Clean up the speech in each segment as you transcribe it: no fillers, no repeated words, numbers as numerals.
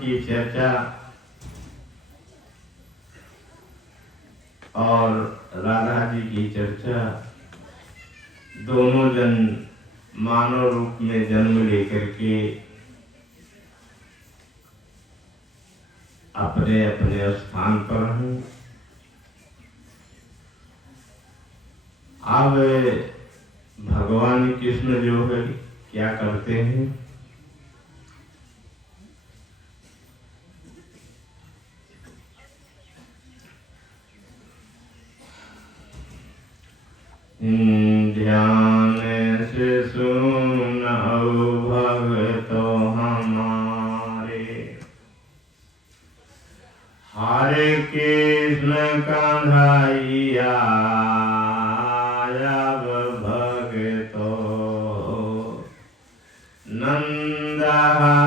की चर्चा और राधा जी की चर्चा, दोनों जन मानव रूप में जन्म लेकर के अपने अपने स्थान पर हैं। अब भगवान कृष्ण जो है क्या करते हैं, ध्यान से सुनो भगतो हमारे, हरे कृष्ण कन्हैया अब भगतो, नंदा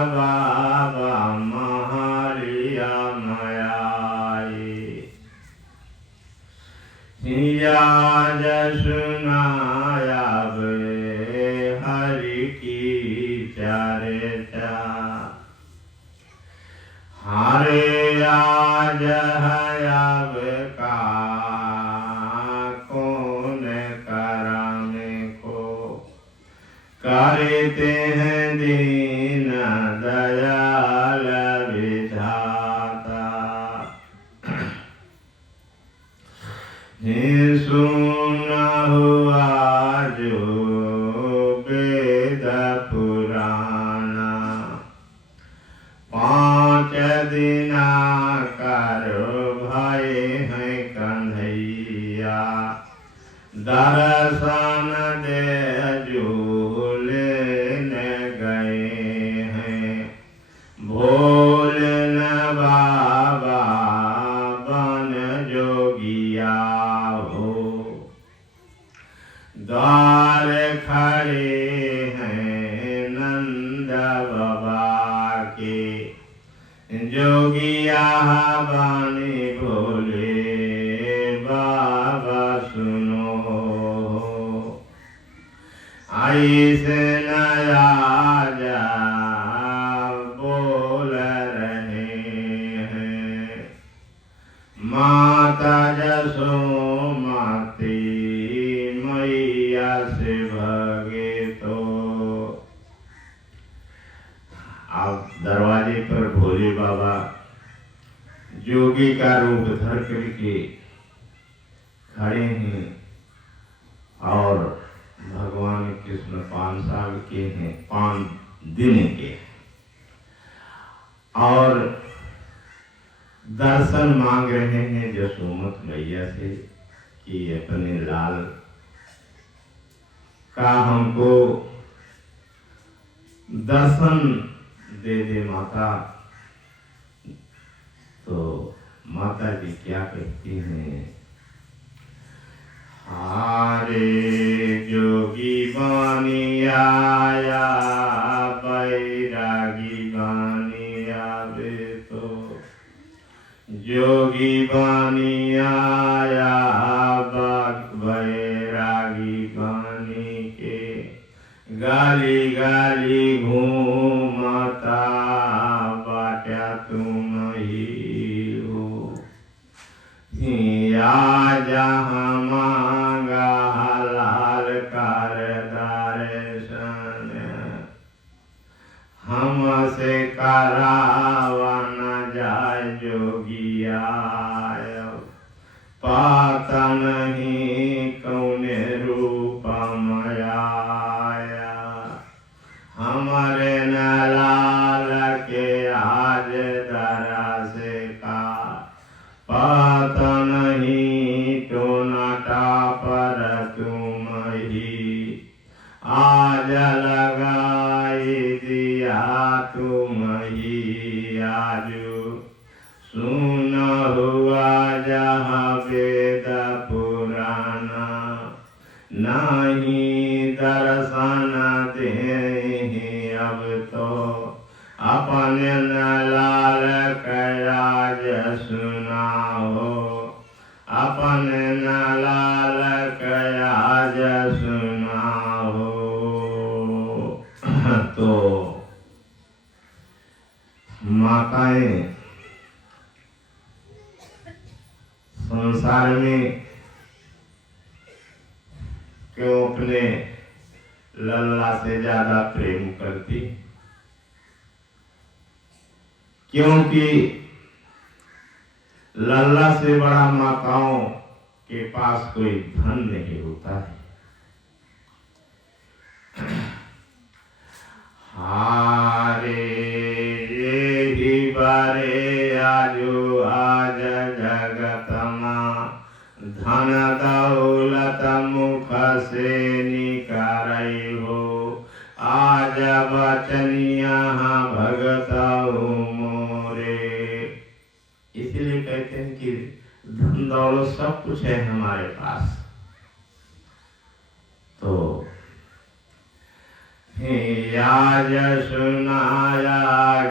बाबा महरिया मयाई, सिया जसुनाया हरि की चर्चा, हरे आज हयाब का कौन कराने को, करते हैं दीन दयाल विधाता, सुना हुआ जो वेद पुराना, 5 दिना करो भय है कन्हैया, दर्शन दे जो लेने गए हैं, भोले न बाबा बन जोगिया हो, द्वार खड़े हैं नंद बाबा के, जोगिया बानी भोले बाबा सुनो, ऐसे नया जा बोल रहे हैं, माता जसोमती मैया से भगे तो। अब दरवाजे पर भोले बाबा जोगी का रूप धर करके खड़े हैं और भगवान कृष्ण 5 साल के हैं, 5 दिन के, और दर्शन मांग रहे हैं जसोमत मैया से कि अपने लाल का हमको दर्शन दे दे माता। तो माता जी क्या कहती हैं, हारे जोगी बानी आया, बैरागी बानी आवे तो, जोगी बानी आया बैरागी बानी के, गाली गाली घूमता बाटा तुम ही हो, जहाँ मांगा लाल कर दर्शन, हमसे करावा न जाए जोगिया, पाता नहीं कौन रूप माया, हमारे न लाल के आज दरा से का, पाता नहीं तो नाटा पर तुम ही, आज लगाई दिया तुम ही, आजू सुन हुआ जहाँ वेद पुराना, नहीं दर्शन दे अब तो, अपने न लाल कयाज सुनाओ, अपने न लाल कयाज सुनाओ। तो माताएं संसार में क्यों अपने लल्ला से ज्यादा प्रेम करती? क्योंकि लल्ला से बड़ा माताओं के पास कोई धन नहीं होता है। हारे ये ही बारे आजो आज जगतमा धन दौलत मुख से निकारई हो आज बचनिया भगत मोरे। इसलिए कहते हैं कि धन दौलत सब कुछ है हमारे पास, तो आज सुनाया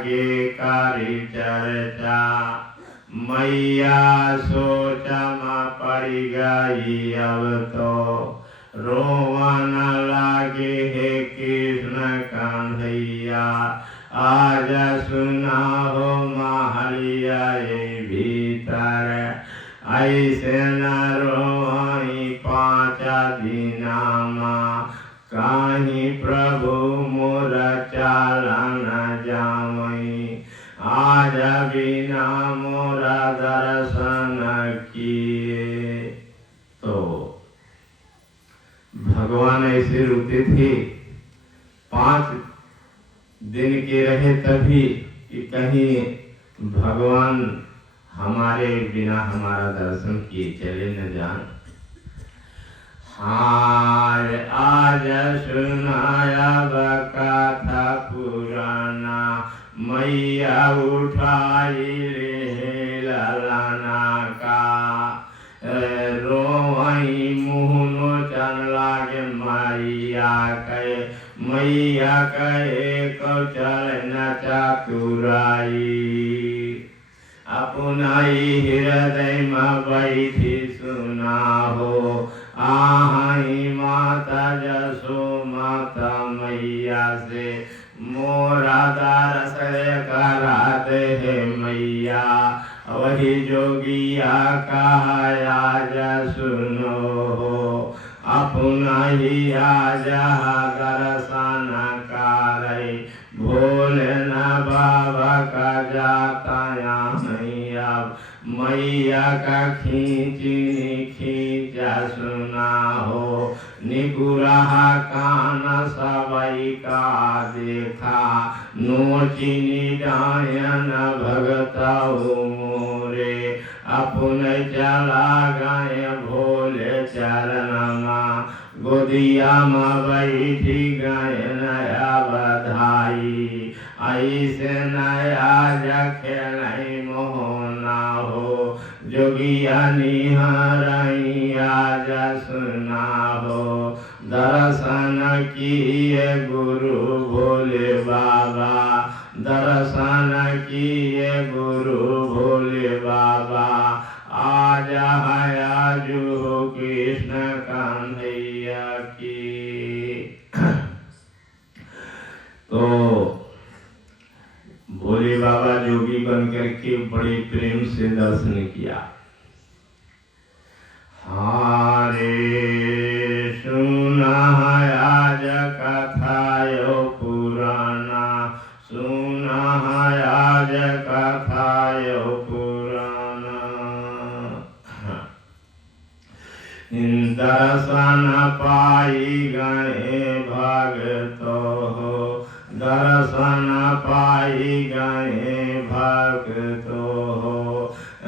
गे कारी चर्चा मैया सोचमा पड़ी गई अब तो रोवन लागे हे कृष्ण कान्हैया आज सुना हो महलिया भीतर ऐसे न रोई 5 दिनामा काहि प्रभु मोर चालन जामई आज बिना मोरा दर्शन किए। तो भगवान ऐसे रोते थे 5 दिन के रहे तभी कि कहीं भगवान हमारे बिना हमारा दर्शन किए चले न जान। हार आज सुनाया कथा पुराना मैया उठाई ले ललाना का रोई मुहनो चन लागे मैया कहे कौशल न चातुराई अपनाई हृदय में बैठी सुना हो आही माता जसो माता मैया से मोरा दरस करा दे मैया वही जोगिया कहा आज सुनो हो अपना ही आज दर्शन कारई भोले न बाबा का जाता मैया मैया का खींचा सुना हो निगुरहा कान सबई का देखा नोचिनी डायन भगत मोरे अपन चला गए भोले चरणमा गोदिया में बैठी गए नया बधाई ऐसे नया खेल मोहना हो जोगिया निहारई आज सुना हो दर्शन किए गुरु भोले बाबा दर्शन किए गुरु भोले बाबा आज है आजू कृष्ण कान्हैया की। तो भोले बाबा जोगी बन करके बड़े प्रेम से दर्शन किया। हारे सुना आज कथा यो पुराना सुना आज कथा यो पुराना दर्शन पाई गए भगतो हो दर्शन पाई गए भगतो हो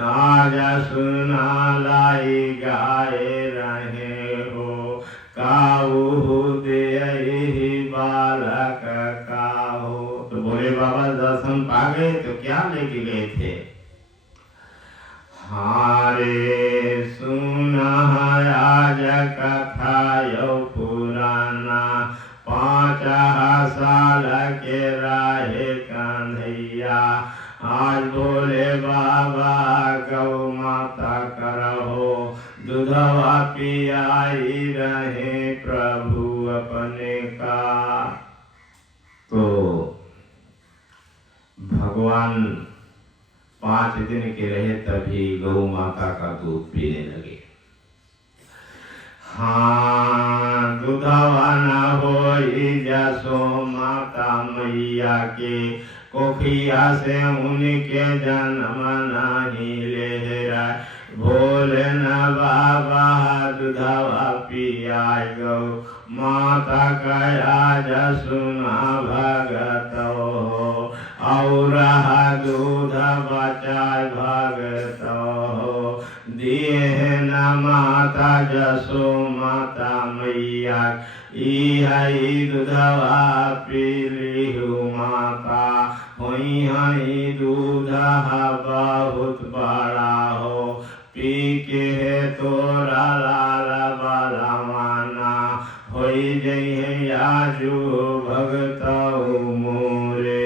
आज सुना लाई गाए रहे हो काऊ दे बालक का हो। तो भोले बाबा दर्शन पा गए तो क्या लेके गए थे? हारे सुना आज कथा यो पुराना 5 साल के राहे कान्हैया आज भोले बाबा गौ माता करहो दूधवा पियाई रहे प्रभु अपने का। तो भगवान 5 दिन के रहे तभी गौ माता का दूध पीने लगे। हाँ, दूधवा न होई जसो माता मैया के, कोखिया से उनके जन्म नहीं लेहरा। भोले न बाबा दूधवा पिया गौ माता कया जसुना भगत हो, और दूध बचाए भगत हो। दिए न माता जसो माता मैया, ई दूधवा पीलिहु माता। हुई हई दूध बहुत बड़ा हो, पी के तोरा लाल बाला माना। होई जई आजू भगत मोरे,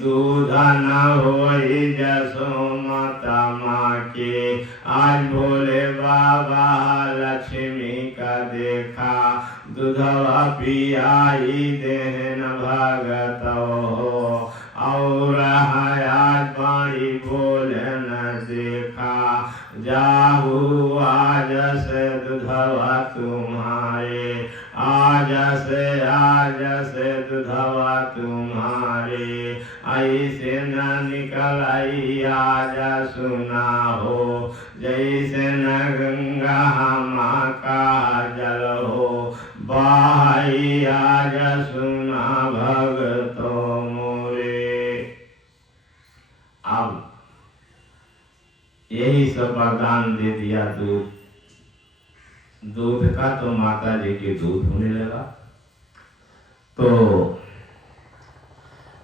दूध न होई जसो माता माँ के। आज भोले बाबा लक्ष्मी का देखा, दूधवा पियाई देहन भगत हो। और आज बाणी बोले न देखा, जाहू आज से दूधवा तुम्हारे। आज से दूधवा तुम्हारे, ऐसे न निकल आई आज सुना हो। जैसे न गंगा माँ का जल हो, बाई आज सुना भगतो मोरे। अब यही सब वरदान दे दिया। दूध का तो माता जी के दूध होने लगा। तो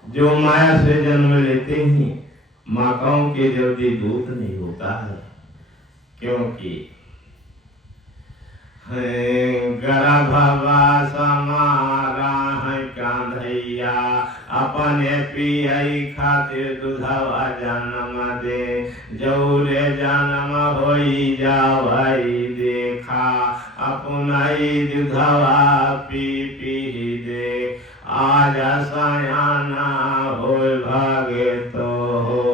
जो माया से जन्म लेते ही माताओं के जल्दी दूध नहीं होता है, क्योंकि गर्भवा समारा है कांधैया। अपने पियई खातिर दूधवा जन्म दे, जौरे जन्म होई जावई देखा। अपनाई दूधवा पी पी दे, आज सयाना हो भगतो हो।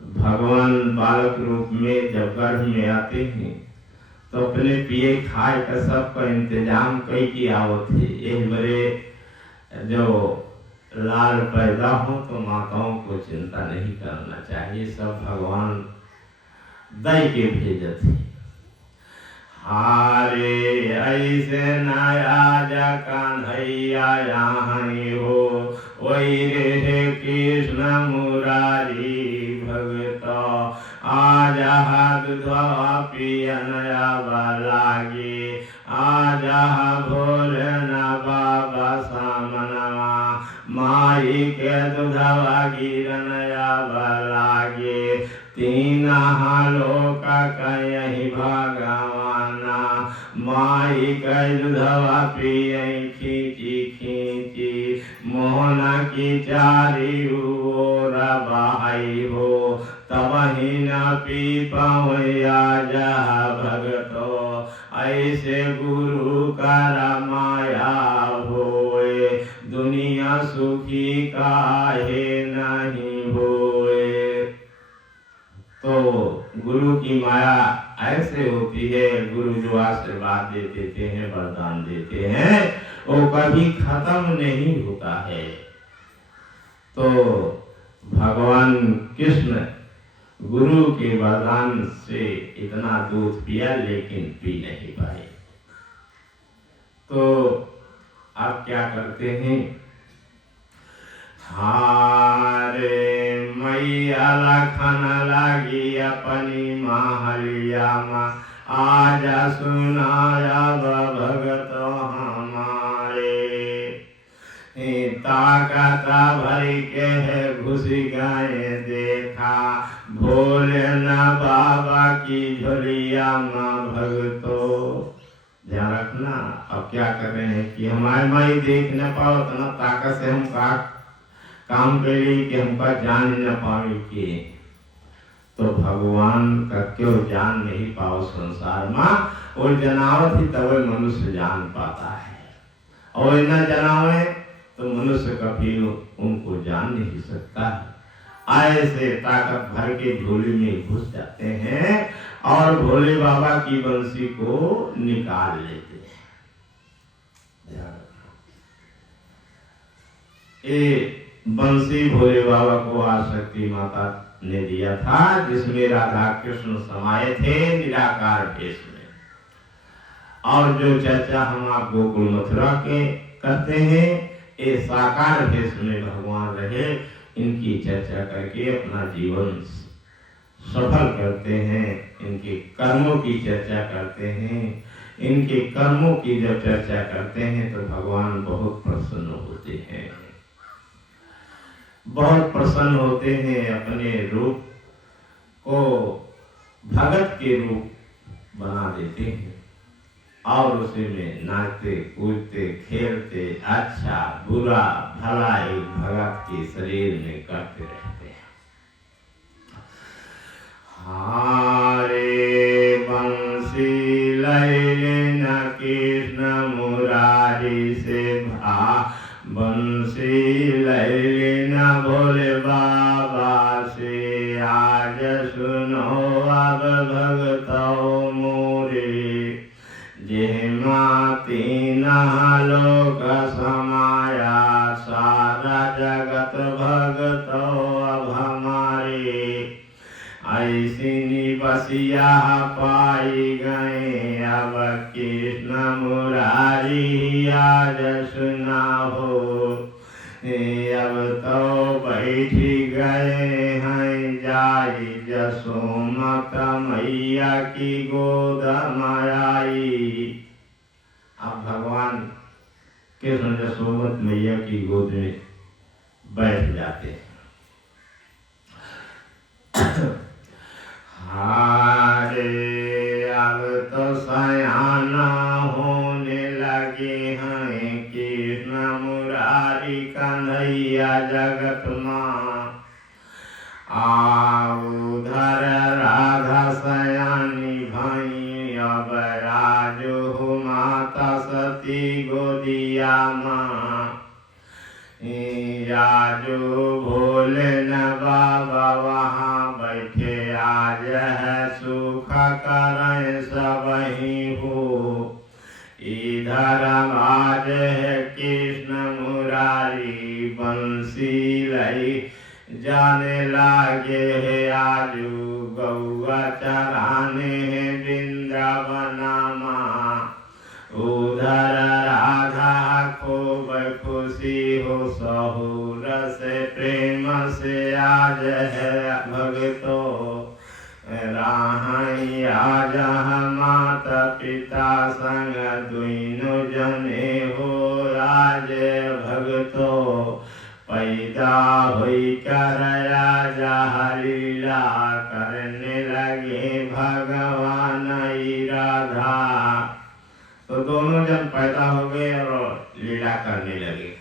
भगवान बालक रूप में जब गर्भ में आते हैं तो अपने पिए खाए का सबका इंतजाम कई किया होते। एक मेरे जो लाल पैदा हो तो माताओं को चिंता नहीं करना चाहिए, सब भगवान दई के भेजे थे। हारे ऐसे नया कान्हैया यहाँ हो, वही रे कृष्ण मुरारी भगत। आज दूधवा पियनया लागे, आज भोले न बाबा सामनवा। माई के दूधवा गिरनया लागे, तीन लोक कहीं भगवाना। माई के दूधवा पियई खींची खींची, मोहना की चारी ओर बहाई हो। तब ही न पी पावया जा भगतो, ऐसे गुरु का माया होए। दुनिया सुखी काहे नहीं होए। तो गुरु की माया ऐसे होती है, गुरु जो आशीर्वाद देते हैं, वरदान देते हैं, वो कभी खत्म नहीं होता है। तो भगवान कृष्ण गुरु के वरदान से इतना दूध पिया लेकिन पी नहीं पाए। तो आप क्या करते हैं? हारे मैया लखन लगी अपनी महलिया माँ, आज सुनाया भगत हमारे। ताकत भरी के है घुस गए देखा, भोले न बाबा की झोलिया माँ भगतो। ध्यान रखना। अब क्या कर रहे हैं कि हमारे माई देख न पाओ, इतना ताकत से हम काम करें कि हमका जान न पावे के। तो भगवान का क्यों जान नहीं पाओ संसार में, और जनावत ही तब मनुष्य जान पाता है। और न जनावे तो मनुष्य कभी उनको जान नहीं सकता। ऐसे ताकत भर के झोले में घुस जाते हैं और भोले बाबा की बंसी को निकाल लेते हैं। ये बंसी भोले बाबा को आशक्ति माता ने दिया था, जिसमें राधा कृष्ण समाये थे निराकार भेष में। और जो चर्चा हम आप गोकुल मथुरा के करते हैं, ये साकार भेष में भगवान रहे, इनकी चर्चा करके अपना जीवन सफल करते हैं। इनके कर्मों की चर्चा करते हैं। इनके कर्मों की जब चर्चा करते हैं तो भगवान बहुत प्रसन्न होते हैं, बहुत प्रसन्न होते हैं। अपने रूप को भगत के रूप बना देते हैं और उसी में नाचते कूदते खेलते, अच्छा बुरा भला एक भगत के शरीर में करते रहते हैं। हारे बंसी लैलेन कृष्ण मुरारी से बंसी लैलेन भोले बाबा से, आज सुनो अब भगतों मोरे, जेमा तीन लोक समाया, सारा जगत भगतो अब हमारे, ऐसी निबसिया पाई गए अब कृष्ण मुरारी, आज सुना हो। अब तो बैठ गए हैं जाई, जसोमत मैया की गोद मायाई। अब भगवान कृष्ण जसोमत मैया की गोद में बैठ जाते हैं। हारे अब तो सयाना होने लगे हैं कृष्ण मुरारी कन्हैया जगत माँ, उधर राधा सयानी भाई, अब राजो माता सती गोदिया माँ, राजो भोले न बाबा वहाँ बैठे, आज है सुख करें सबही हो, इधर आज है कृष्ण मुरारी, बंसी लई जाने लागे है, आजू गौआ चराने है वृंदावना माँ, उधर राधा खूब खुशी हो, सहूर से प्रेम से आज है भगतो, राही आज माता पिता संग दुइनो जने हो, आज भगतो पैदा हुई कर लीला, करने लगे भगवान राधा। तो दोनों जन पैदा हो गए और लीला करने लगे।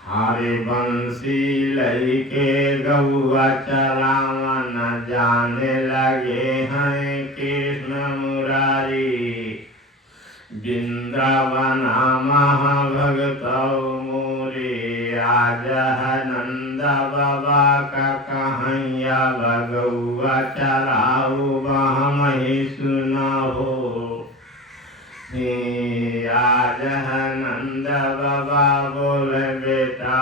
हारे बंसी लई के गौआ चरावन, जाने लगे हैं कृष्ण मुरारी, वृंदावना महाभगतौ मोरे, आज है नंद बाबा का कहैया, गौआ चराऊ हम ही सुना हो, आज है नंद बाबा बोले बेटा,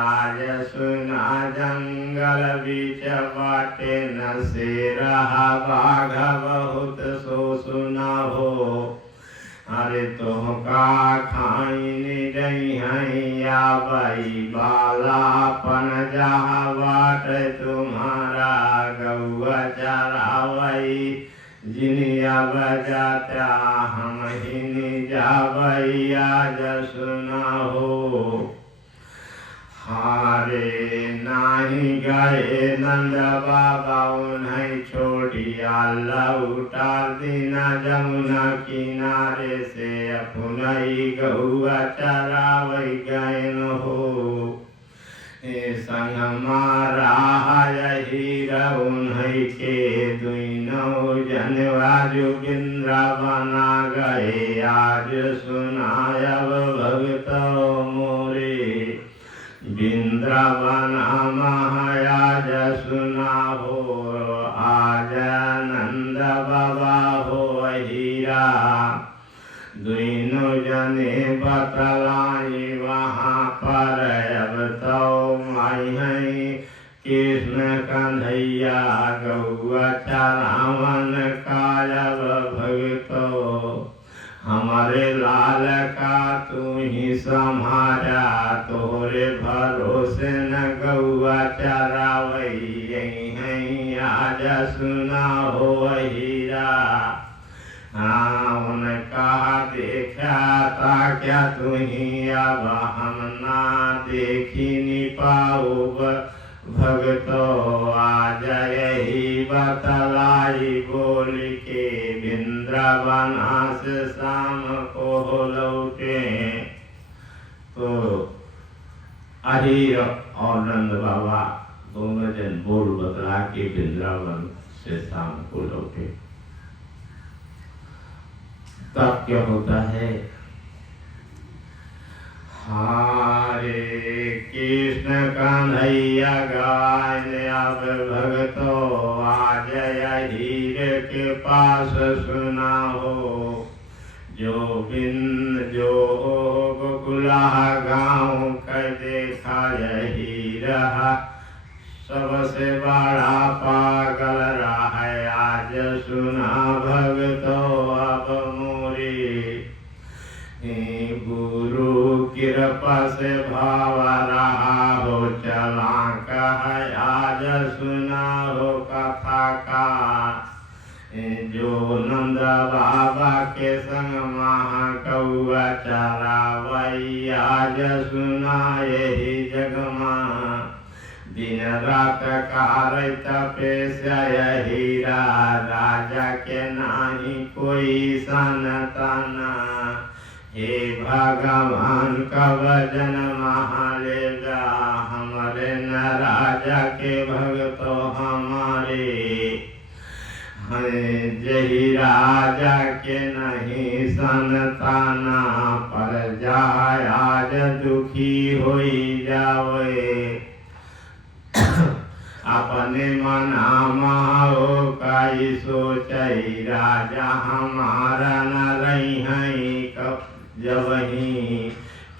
आज सुना जंगल बीच बाटे न से रहा बाघ बहुत सो सुना हो, अरे तुम का खाई नहीं हैया बाई, बालापन जहाँ बाट तुम्हारा, गौआ चरावई जिनिया बजाता हम ही जावई, आज सुना हो। हारे नाही गए नंद बाबा उन्हें छोड़िया, लौटा दीना जमुना किनारे से, अपनई गौआ चरावई गए हो, संग मारा हीर उन्हीं के दुइनो जनवाज वृंदावना गए, आज सुनायब भगतो वृंदावन महाराज सुना हो आज नंद बाबा हो हीरा दोनों जने बतलाई वहाँ पर अब तो माई कृष्ण कन्हैया गौआ चरावन कालब भगतो हमारे लाल का तू ही सम्हारा तोरे भरोसे न गौआ चरावई हैं आज सुना हो हीरा हाँ उनका देखा था क्या तू ही अब हम ना देखी नहीं पाओ भगतो आज यही बतलाई बोल के वृंदावन से शाम को लौटे। तो अहीर और नंद बाबा दोनों जन बोल बतला के वृंदावन से शाम को लौटे। तब क्या होता है हरे कृष्ण कन्हैया गाय अब भगतो आज हीर के पास सुना हो जो गोकुला गाँव का देखा यही रहा सबसे बड़ा पागल रहा है आज सुना भगतो अब मोरी गुरु कृपा से भाव रहा हो चला कह आज सुना हो कथा का जो नंद बाबा के संग महाकौआ चला वही आज सुना यही जगमा दिन रात कार तपस्या यही राजा के नाही कोई सनतना हे भगवान कब जन महालेगा हमारे न राजा के भगतो हमारे जही राजा के नहीं संताना पर जाय आज दुखी होई जावे अपने मना माओ काई सोचई राजा हमारा न रही है कब जब ही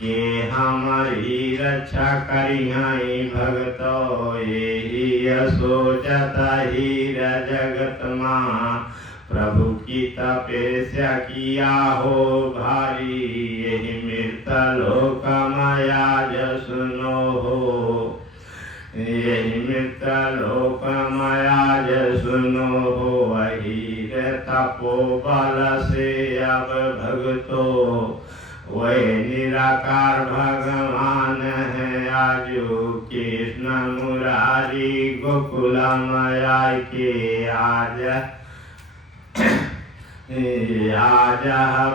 के हमारी रक्षा करी है भगतो यही सोचता ही जगत माँ प्रभु की तपस्या किया हो भारी यही मृत लोक माया सुनो हो यही मृत लोक माया सुनो हो वही तपोबल से अब भगतो वही निराकार भगवान है आजू कृष्ण मुरारी गोकुल माया के आज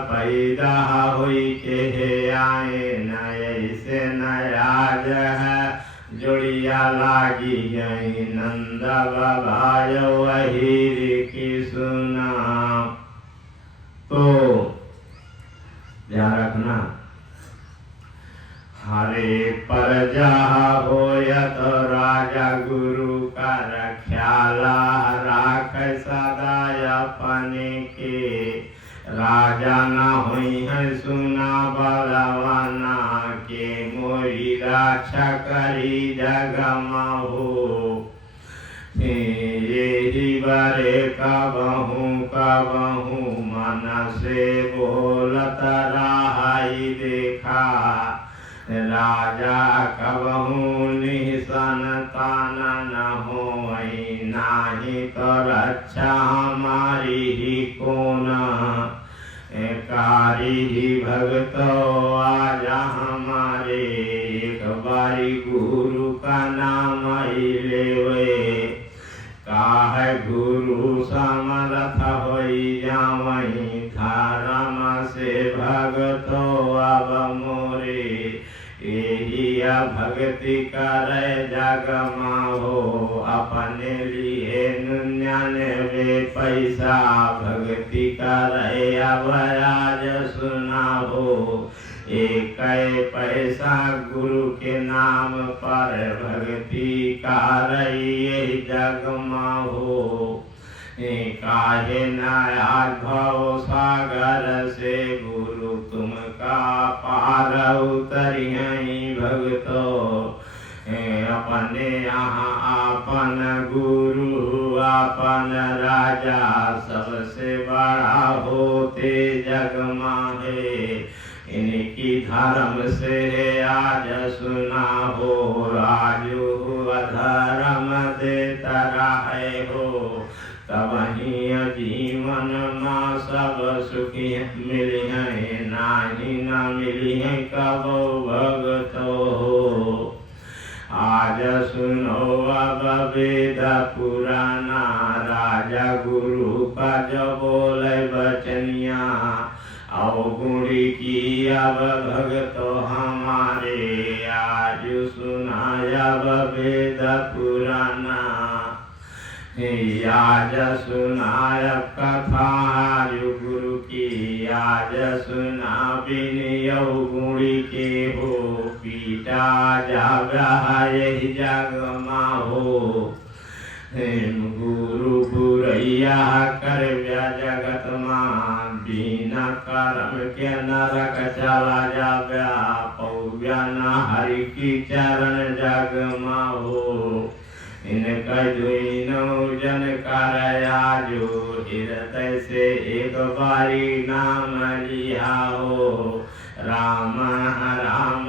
पैदा हुई के आए नए से नयाज है जोड़िया लागी गई नंद बाबा वही की सुना। तो ध्यान रखना हरे पर जहा होयत राजा गुरु का रख्याला राख सदा अपने के राजा न हुई है सुना बलवाना के मोरी रक्षा करी जगमा हो यही बरे कबहू मन से बोलत रहाई देखा राजा कबहू निशन तान न हो नाही तो रक्षा हमारी ही कौन कारी ही भगतो आजा हमारे एक बारी गुरु का नाम लेवे काह गुरु समर्थ होई जावई धर्म से भगतो अब मोरे यही भक्ति करे जगमा हो अपने लिए 99 पैसा भक्ति करे अब आज सुना हो एक पैसा गुरु के नाम पर भक्ति का रही जग हो। काहे नायाद भव सागर से गुरु तुम का पार उतरियहि भगतो। अपने यहाँ आपन गुरु आपन राजा सबसे बड़ा होते जग माहे। इनकी धर्म से आज सुना हो राजू अधर्म देता रहे हो। तब ही जीवन में सब सुखी मिलिए नाही न मिलिए कब भगतो हो। आज सुनो अब वेद पुराना राजा गुरु का जो बोले बचनिया। अवगुणी की अब भगतो हमारे आज सुनाया वेद पुराना। आज सुनाय कथा गुरु की आज सुना बिन अवगुणी के हो। पीटा जागा यही जग हो। गुरु बुरैया कर जगत मां बिना कर्म के नरक चला जाव्या। पौव्या न हरि की चरण जग हो। इनका दुइनो जन करया जो हृदय से एक बारी नाम लिया हो। राम राम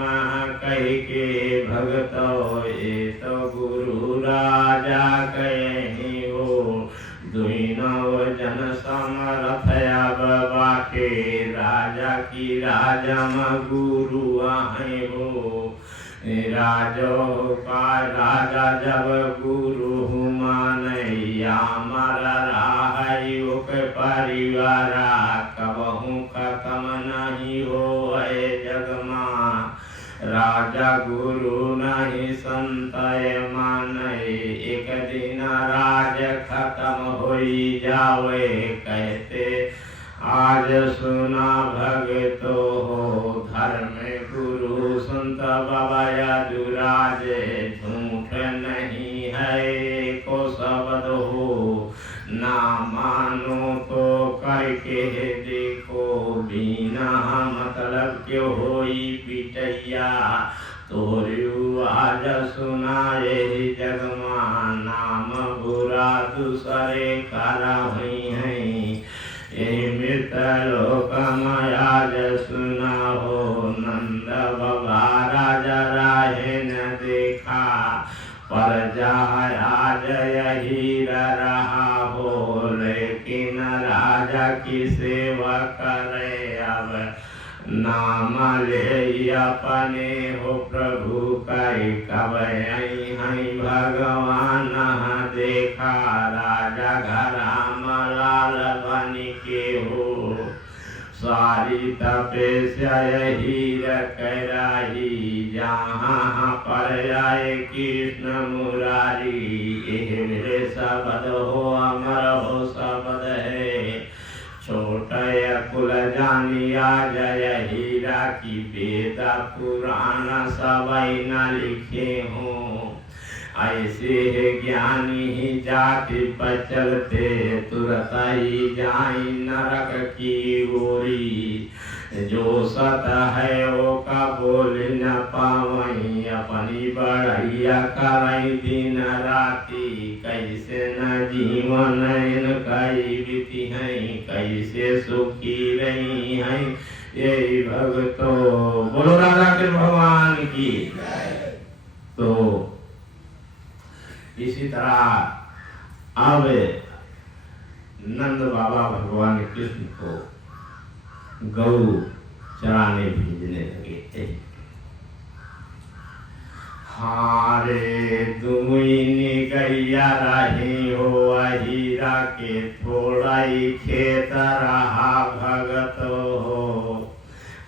कह के भगतो ये तो गुरु राजा कहीं हो। दुइनो जन समरथ अब बाके राजा की राजा म गुरु आहे हो। राजो का राजा जब गुरु मानैया मरा राहु के परिवार कबहू खत्म नहीं हो जग मां। राजा गुरु नहीं संतय माने एक दिन राज खत्म हो जावे। कहते आज सुना भगतो हो धर्म गुरु संत बाबा दुराजे। झूठ नहीं है को शब्द हो ना मानो तो करके देखो। बिना मतलब क्यों होई पिटैया तोरू आज सुनाए जग मां। नाम बुरा दूसरे करा हुई है मृत लोक आज सुना हो। नंद बाबा राजा राहे न देखा पर आज यही रहा हो। लेकिन राजा की सेवा करे अब नाम ले अपने हो प्रभु कई कब यही भगवान देखा। राजा घराम लाल बनी के हो। सारी तपस्या यही रही जहाँ पर आए कृष्ण मुरारी। मेरे शब्द हो अमर हो शब्द है। छोटे कुल जानिया जय हीरा की वेद पुराण सवै न लिखे हों। ऐसे ज्ञानी ही जाति पर चलते तुरत ही जाई नरक की ओरी। जो सत है वो का बोल न पावई अपनी बढ़ैया करई दिन राती। कैसे न जीवन कई बीती है कैसे सुखी रही है यही भगतो। बोलो राधा के भगवान की। तो इसी तरह अब नंद बाबा भगवान कृष्ण को गौ चराने भेजने लगे थे। हारे दुमुनी गैया रही हो हीरा के थोड़ा ही खेत रहा भगत हो।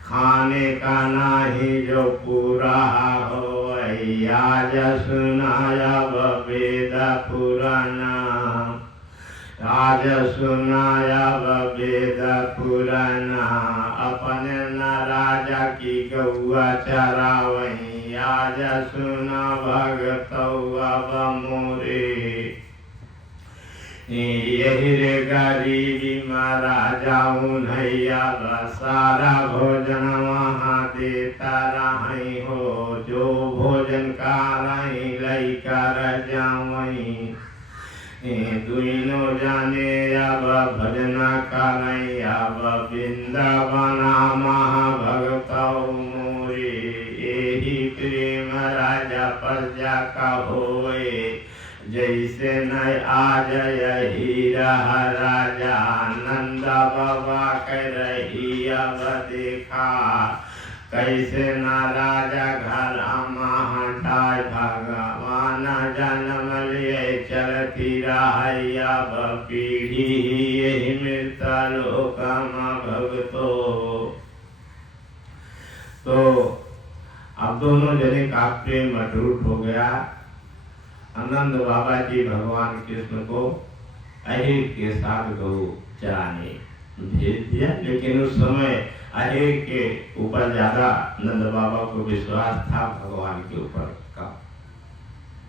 खाने का नाही जो पूरा हो आज सुनाया वेद पुराना। आज सुनाया वेद पुराना अपने न राज राजा की गौआ चरावहीं, आज सुना भगतौआ मोरे। यही रे गरीबी महाराजा उन्हैया, सारा भोजन वहाँ देता रही हो, जो भोजन का रही लैका रह जावहीं। दुइनो जाने अब भजना करई, अब वृंदावना महाभगतौ मोरे। यही प्रेम राजा प्रजा का होए, जैसे न आज हीरा राजा नंद बाबा कह रही अब देखा। कैसे न राजा घर हटाए, भगवान जन्म लिए चलती रही अब पीढ़ी, यही मृत लोकम भगतो। तो अब दोनों जने का प्रेम अटूट हो गया। आनंद बाबा जी भगवान कृष्ण को अहिर के साथ गौ चराने भेज दिया, लेकिन उस समय अहिर के ऊपर ज्यादा नंद बाबा को विश्वास था भगवान के ऊपर का।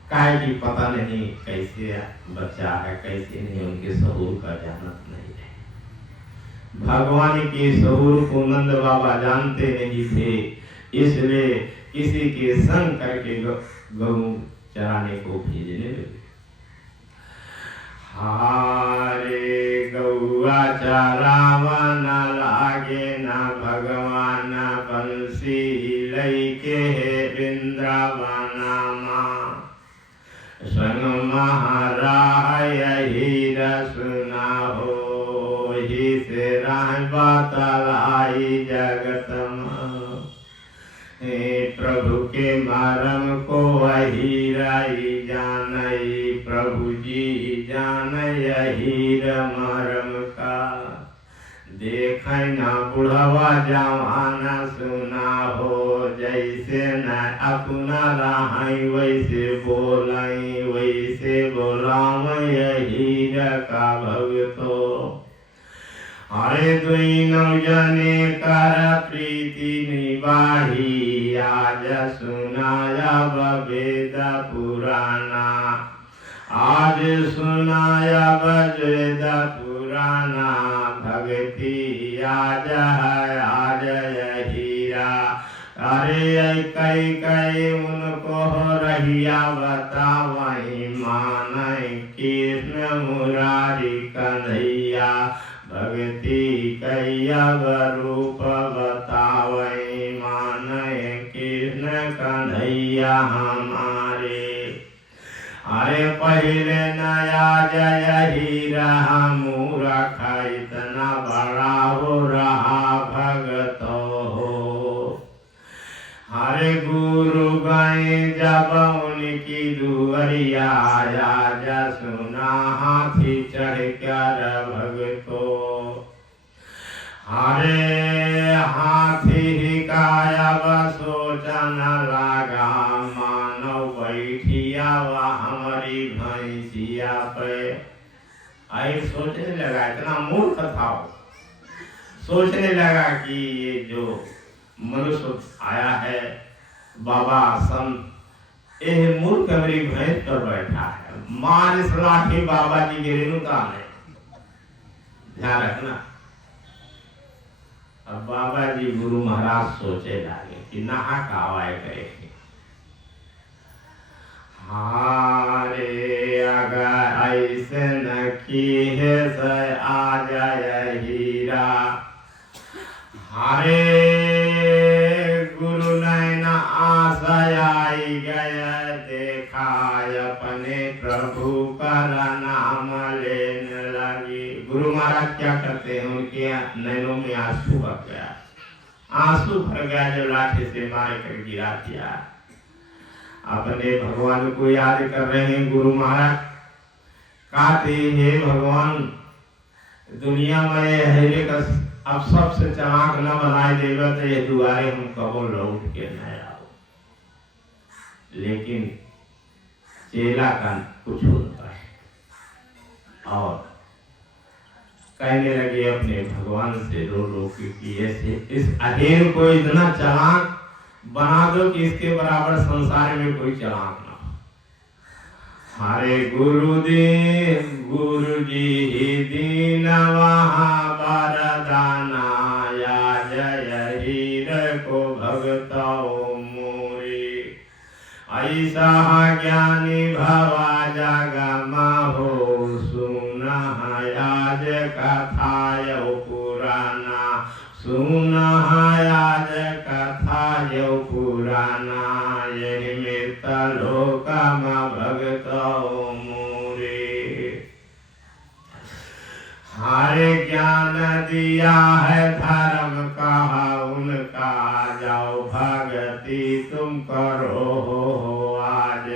काहे की पता नहीं कैसे बच्चा है कैसे नहीं, उनके सहूर का जानत नहीं है। भगवान के सहूर को नंद बाबा जानते नहीं थे, इसलिए किसी के संग करके गौ चराने को भेजने लगे। हारे गौआ चरावन लागे न भगवान, बंसी लैके वृंदावनमा। संग महाराय हीर सुना हो, ही से राह बतलाई जगतम। प्रभु के मरम को हीराई जानई, प्रभु जी जानई हीर मरम का। देख न बुढ़वा जवान सुना हो, जैसे न अपना रहाई वैसे बोलाई, वैसे बोलाम हीर का भगतो। अरे दुइनो जने कर प्रीति निबाही, आज सुनाया वेद पुराना। आज सुनाया वेद पुराना, भक्ति आज है आज हीरा। अरे कई कई उनको रहिया बतावही, मानई कृष्ण मुरारी कन्हैया। भक्ति कैया रूप बतावई, मानय कृष्ण कन्हैया हमारे। अरे पहले नया जय हीरा मूरा खा, इतना बड़ा हो रहा भगत हो। हरे गुरु गए जब उनकी दुअरिया, आज सुना हाथी चढ़ कर भगतो। हरे हाथी काया सोचन लगा, मानव बैठिया वह हमारी भैंसिया पे। आई सोचने लगा, इतना मूर्ख था, सोचने लगा कि ये जो मनुष्य आया है बाबा संत, ये मूर्ख मेरी भैंस पर बैठा है, मार इस लाठी बाबा जी के रेणुका में। ध्यान रखना। अब बाबा जी गुरु महाराज सोचे लगे कि नहा का आवाज करेंगे। हारे अगर ऐसे न की है से आ जाए हीरा। हारे गुरु नैना आशयाई गया, देखा अपने प्रभु का नाम लेने लगी। गुरु महाराज क्या करते हैं, उनके नैनों में आंसू भर गया, आंसू भर गया जो लाठी से मार कर गिरा दिया। अपने भगवान को याद कर रहे हैं गुरु महाराज। कहते हैं भगवान दुनिया में हेरे का अब सबसे चमाक न बनाए देगा तो ये दुआरे हम कबो लौट के न आओ। लेकिन चेला का कुछ होता है और कहने लगे अपने भगवान से रो रो कि ऐसे इस अहेर को इतना चालाक बना दो कि इसके बराबर संसार में कोई चालाक ना हो। हरे गुरुदेव गुरु जी दीन वहाँ वरदाना या जय हीर को भगतो मोरे। ऐसा ज्ञानी भवा जगमा हो सुना आज कथा यो पुराना। सुना आज कथा यो पुराना यही मृत लोकम भगतो मोरे। हरे ज्ञान दिया है धर्म कहा उनका जाओ भगति तुम करो आज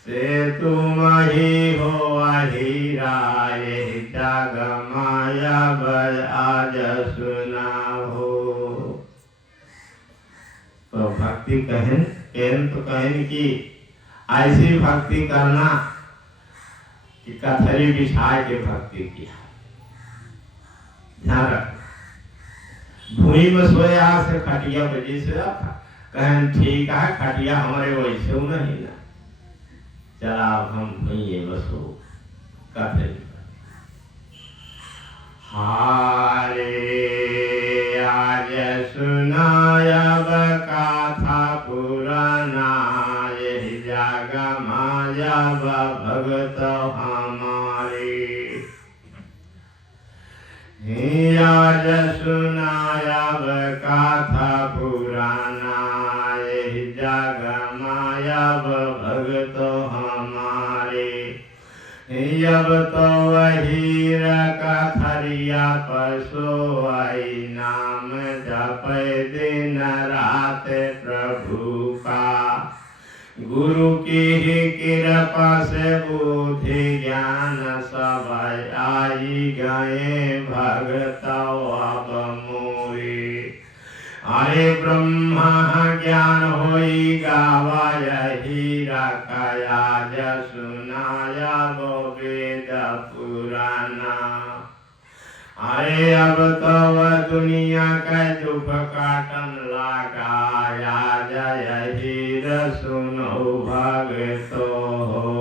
से तुम ही हो हीरा यही जग माया आज सुना हो। तो भक्ति कहन तो कहन कि ऐसी भक्ति करना कि कथरी बिछा के भक्ति किया। ध्यान रख भूमि में सोया से खटिया बजी से कहन ठीक है खटिया हमारे वैसे नहीं ना चला अब हम भूमि बसो कथरी। हारे आज सुनाया कथा पुराना यही जग माया भगत हमारे। आज सुनाया कथा पुराना यही जग माया भगत हमारे। अब तो वही कथरिया पसो आई नाम जप दिन रात प्रभु का। गुरु की ही कृपा से बुद्धि ज्ञान सब आई गए भगत अब मोरे। अरे ब्रह्मा ज्ञान होई गावा हीरा कायाज सुनाया वो वेद पुराना। अरे अब तो वह दुनिया का दुख काटन लगाया जय हीर सुनो भगतो हो।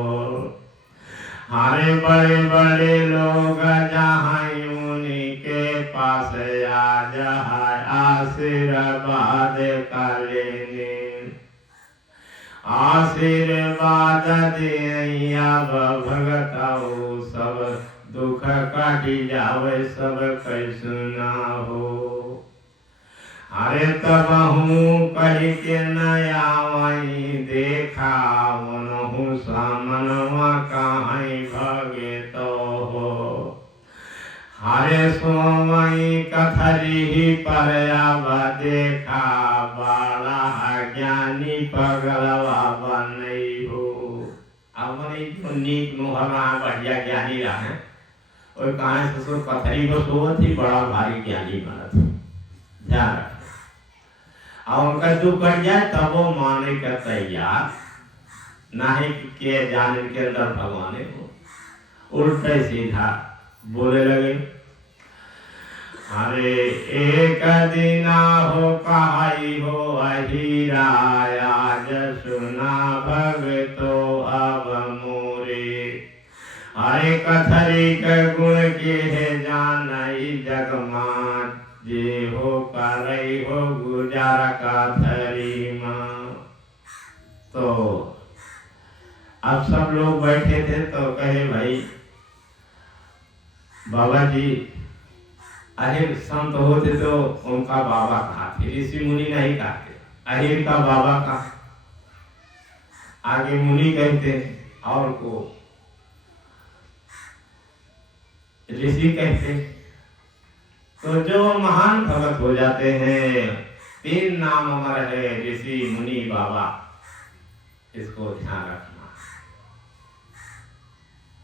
हरे बड़े बड़े लोग जहाँ उन्हीं के पास आ जहाँ आशीर्वाद का लेने। आशीर्वाद दिया भगताओ सब दुख काटी जावे सब कैसुना हो। अरे तब हूँ कही के नया वही देखा मनहु सामनवा कहीं भगे तो हो। हरे सोमई कथरी ही पर अब देखा बड़ा ज्ञानी पगलवा बनी हो। अब जो नीक मुहरा बढ़िया ज्ञानी रहे और कहा ससुर कथरी को सोवत ही बड़ा भारी ज्ञानी बनत। ध्यान रख और उनका दुख कट जाए तब वो माने का तैयार नहीं के जाने के अंदर भगवान को उल्टे सीधा बोले लगे। अरे एक दिना हो कहाई हो हीरा आज सुना भगतो अब मोरे। अरे कथरी के गुण के है जानई जगमात जे हो करई हो गुजारा कथरी माँ। तो अब सब लोग बैठे थे तो कहे भाई बाबा जी अहिर संत होते तो उनका बाबा कहते ऋषि मुनि नहीं कहते। अहिर का बाबा का आगे मुनि कहते और को ऋषि कहते। तो जो महान भगत हो जाते हैं 3 नाम अमर है ऋषि मुनि बाबा। इसको ध्यान रखना।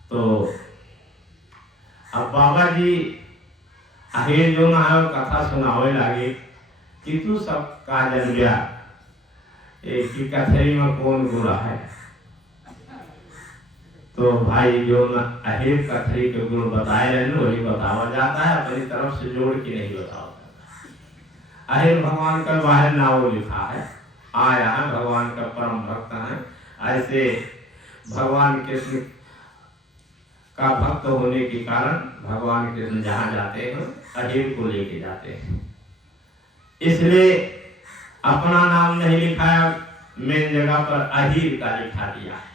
तो अब बाबा जी अहिर जो ना कथा सुनावे लगे कि तू सब का जन गया कि कथरी में कौन गुरा है। तो भाई जो अहिर कथरी के गुण बताए रहे वही बतावा जाता है, अपनी तरफ से जोड़ के नहीं बतावा जाता। अहिर भगवान का बाहर नाव लिखा है, आया है, भगवान का परम भक्त है। ऐसे भगवान कृष्ण का भक्त होने के कारण भगवान कृष्ण जहाँ जाते हैं अहिर को लेके जाते हैं, इसलिए अपना नाम नहीं लिखाया, मेन जगह पर अहिर का लिखा दिया है।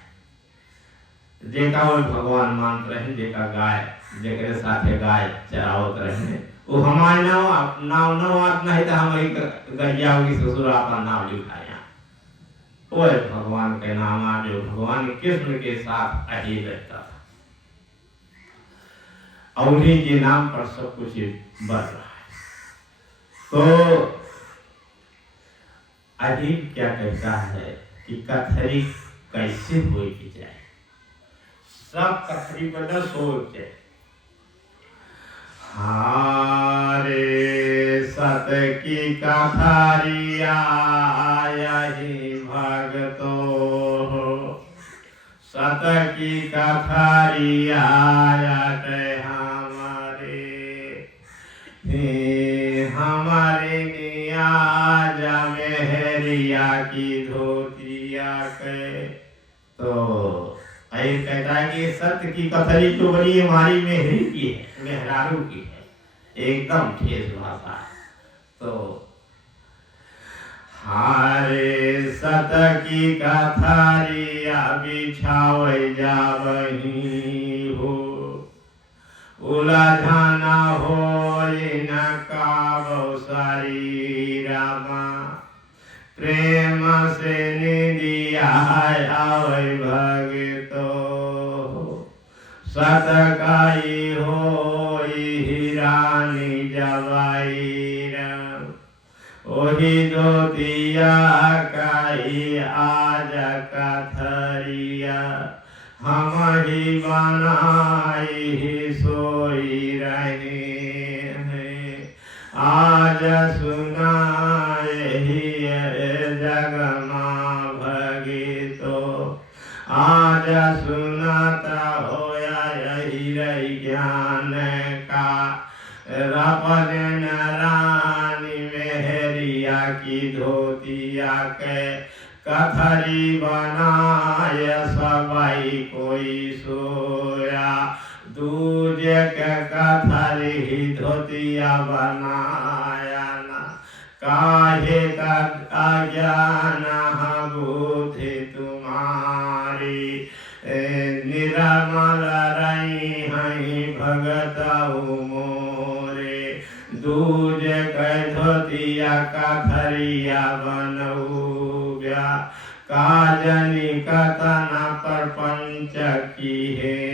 जेका वो भगवान मान रहे, जेका गाय जेकरे साथे गाय चरावत रहे, वो हमारे नाव नहीं तो हम गैया होगी ससुर अपन नाम लिखाया, वो भगवान के नाम जो भगवान कृष्ण के साथ अहिर रहता था, और उन्हीं के नाम पर सब कुछ बढ़ रहा है। तो अहिर क्या कहता है कि कथरी कैसे हो की जाए, सब कथरी पर सोच है। हारे सत की कथरिया यही भगतो, सत की कथरिया हमारे नियाज मेहरिया की धोतिया के। तो ऐ कहता है कि सत्य की कथरी तो बड़ी हमारी मेहरी की है, मेहरारू की है, एकदम ठेस भाषा है। तो हारे सत की कथरिया बिछावे जावही हो, उलझना हो न काबो शरीरमा, प्रेम से निदिया आवे भगतो, सतकाई हो हिरानी जवाईर, ओही दोतिया काई आज कथरिया, हम ही बनाई ही सोई रहे हैं, आज सुनाए ही जगमा भगितो, आज सुनाता होया यही रही ज्ञान का, रपन रानी मेहरिया की धोतिया के, कथरी बनाय सबाई कोई सोया, दूजे के कथरी ही धोतिया बनाया ना, काहे का अज्ञान बुद्धि तुम्हारी, निरमल रही हई भगत मोरे, दूजे के धोतिया कथरिया बनौया, काजनी कतना प्रपंच की है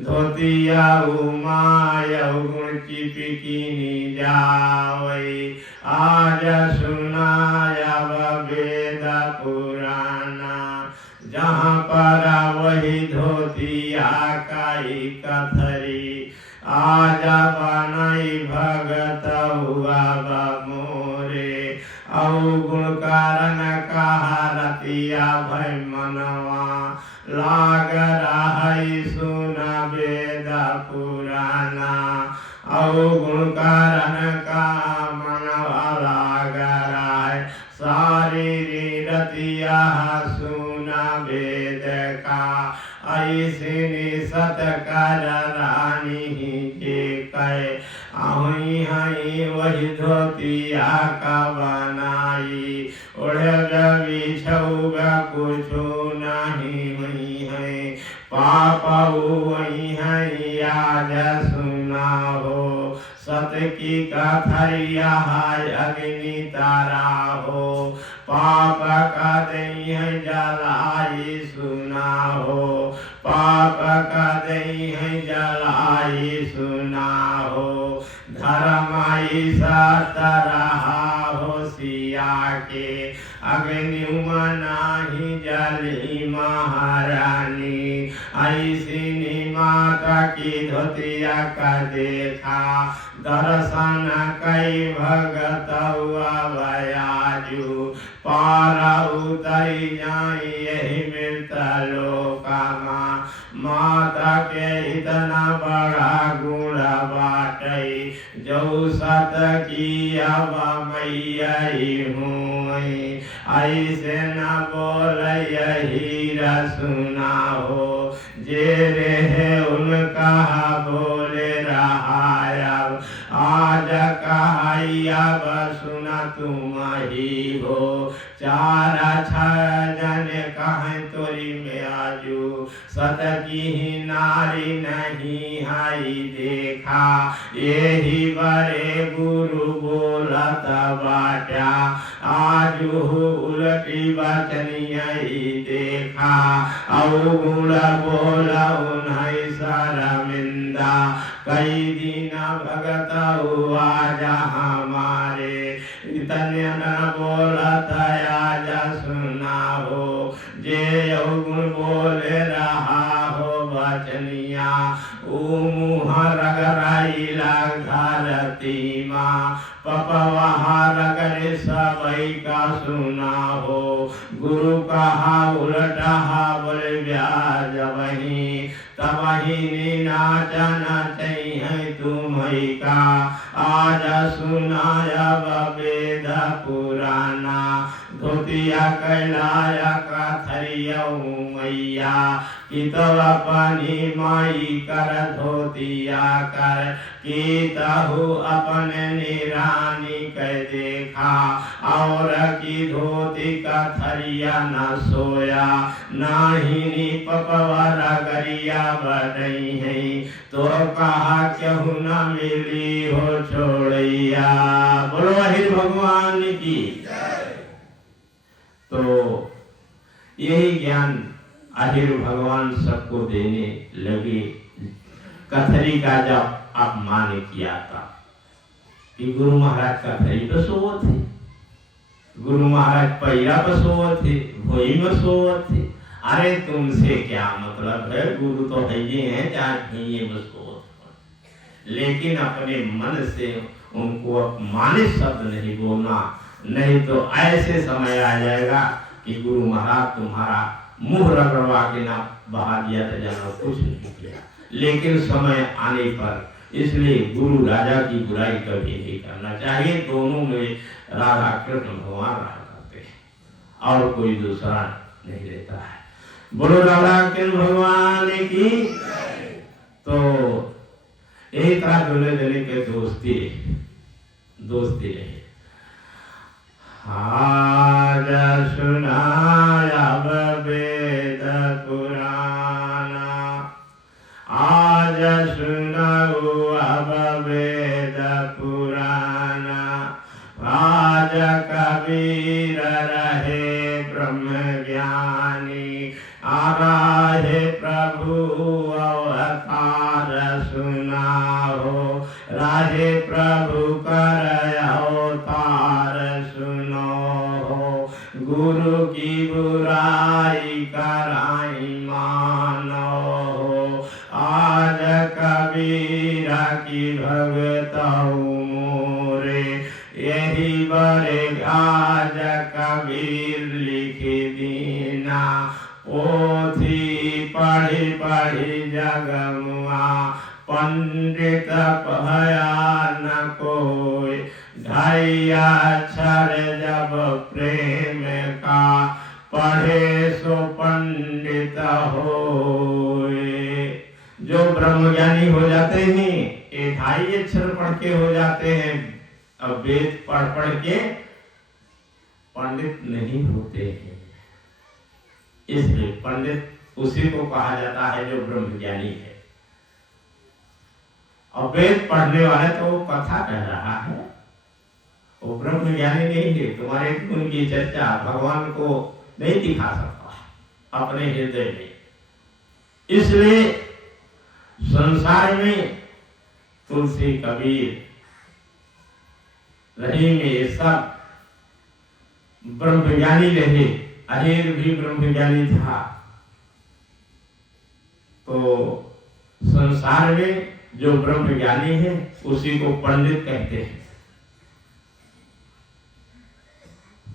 धोतिया उमाय गुण की पिकिनी जावई, आज सुनाया वेद पुराना, जहाँ पर वही धोतिया काई कथरी, आज बनाई भगत हुआ मोरे, अवगुण कारण कहा रतिया भय मनवा, लाग रही सुन वेद पुराना, अवगुण कारण का मनवा लाग रहा, सारी रतिया सुन वेद का, ऐसी सत कर रानी के कहे, अही हई वही धोतिया का बनाई, उड़ बिछौग कुछ नहीं हुई है, पाप वही है आज सुना हो, सत की कथरिया अग्नि तारा हो, पाप का दही है जलाई सुना हो, पाप का दही है जलाई सुना हो, धर्माई सत रहा हो सिया के, अग्नि नाही जली महारानी, ऐसी माता की धोतिया का देखा, दर्शन कई भगत हुआ भयाजू, पार उतरी जाई यही मृत लोका माँ, अब मैया हूँ ऐसे न बोल हीरा सुना हो जे रहे उनका बोले रहा आज कहिया सुना तुम ही हो चार जन कहें तोरी में आजू सत की नारी नहीं हाई देखा यही बड़े गुरु बोलत बाटा आजू उलटी बचनिया देखा औ गुण बोला उन्हें शर्मिंदा कई दिन भगत हुआ हमारे इतने न बोलत आज सुना हो जे गुण बोले रहा हो बचनिया मुँह रगराई धरती माँ पपवाहा रगरे सबई का सुना हो गुरु कहा उल्टा बोले ब्याज वही तब ही नाचना चाहिए तुम्हें का आज सुनाया वेद पुराना धोतिया कैलाया का थरिया मैया कि तब अपनी माई कर धोतिया कर कि तहु अपने निरानी कह देखा और की धोती का थरिया न सोया नाही नी पपवारा गरिया बढ़ई है तो कहा क्यों न मिली हो छोड़िया बोलो अहिर भगवान की। तो यही ज्ञान अहिर भगवान सबको देने लगे। कथरी का जब अपमान किया था कि गुरु महाराज कथरी पे सोवत थे, गुरु महाराज पैरा पे सोवत थे, भोई में सोवत थे। अरे तुमसे क्या मतलब है, गुरु तो है ये हैं चाहे भैये में सोवत हो, लेकिन अपने मन से उनको अपमानित शब्द नहीं बोलना, नहीं तो ऐसे समय आ जाएगा कि गुरु महाराज तुम्हारा मुंह रगड़वा के ना बहा दिया था जाना कुछ नहीं किया। लेकिन समय आने पर इसलिए गुरु राजा की बुराई कभी नहीं करना चाहिए। दोनों में राधा कृष्ण भगवान रहा करते हैं और कोई दूसरा नहीं रहता है। बोलो राधा कृष्ण भगवान की। तो एक तरह दोनों जने के दोस्ती रहे। आज सुनाया वेद पुराना, आज सुनाओ अब वेद पुराना। आज कबीर रहे ब्रह्म ज्ञानी, आराहे प्रभु अवतार सुनाओ, राहे प्रभु कर अवतार गुरु की बुराई कराई मानो। आज कबीरा की भगत मोरे, यही बड़े आज कबीर लिख दीना। पोथी पढ़ी पढ़ी जगमुआ, पंडित भया न कोई। ढाइया अक्षर जब प्रेम का, पढ़े सो पंडित होए। जो ब्रह्मज्ञानी हो जाते हैं ये ढाई अक्षर पढ़ के हो जाते हैं, अब वेद पढ़ के पंडित नहीं होते हैं। इसलिए पंडित उसी को कहा जाता है जो ब्रह्मज्ञानी है। और वेद पढ़ने वाले तो वो कथा कह रहा है, वो ब्रह्म ज्ञानी नहीं है। तुम्हारे गुण की चर्चा भगवान को नहीं दिखा सकता अपने हृदय में। इसलिए संसार में तुलसी कबीर रहीम ये सब ब्रह्मज्ञानी रहे। अहिर भी ब्रह्मज्ञानी था। तो संसार में जो ब्रह्मज्ञानी है उसी को पंडित कहते हैं।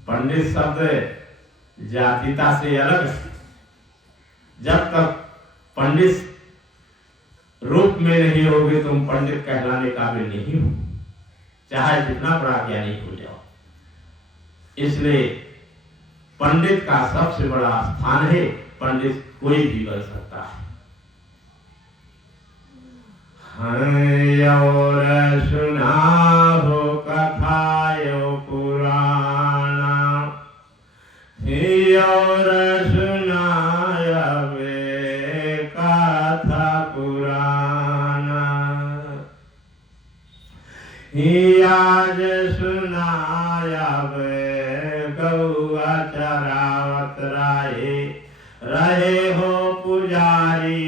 पंडित शब्द जातिता से अलग है। जब तक पंडित रूप में नहीं होगे तुम पंडित कहलाने काबिल नहीं हो। चाहे जितना बड़ा ज्ञानी हो जाओ। इसलिए पंडित का सबसे बड़ा स्थान है, पंडित कोई भी बन सकता है। और सुनाहो कथायो पुराना, और सुनायवे कथा पुराना, आज सुनायवे गौआ चरावत रहे हो पुजारी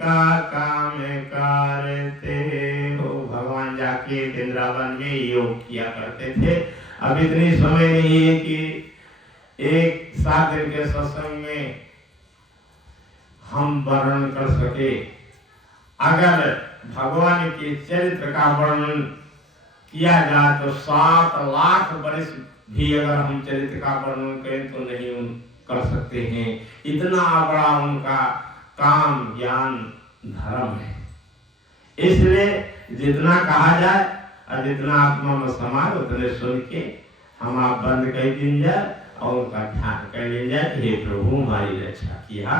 का काम करते हो। भगवान जाके वृंदावन में योग किया करते थे। अब इतनी समय नहीं है कि एक 7 दिन के सत्संग में हम वर्णन कर सके। अगर भगवान के चरित्र का वर्णन किया जाए तो 7 लाख वर्ष भी अगर हम चरित्र का वर्णन करें तो नहीं कर सकते हैं। इतना बड़ा उनका काम ज्ञान धर्म है। इसलिए जितना कहा जाए और जितना आत्मा में समाए उतने सुन के हम आप बंद कर दिन जाए और उनका ध्यान कर ले जाए। हे प्रभु हमारी रक्षा किया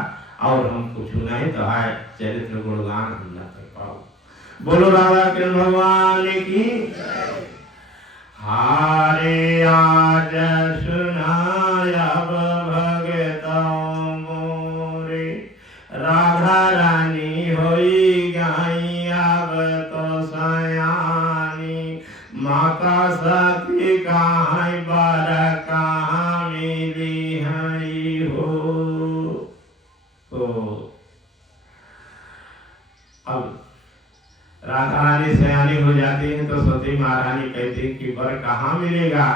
और हम कुछ नहीं तो है चरित्र गुणगान हम न कर पाओ। बोलो राधा कृष्ण भगवान की। हारे आज सुनाया भगतों मोरे, राधा रानी होई गाई अब तो सयानी, माता सती कहाँ बर कहाँ मिली है हो। तो अब राधा रानी सयानी हो जाती है तो सती महारानी कहती है कि वर कहाँ मिलेगा।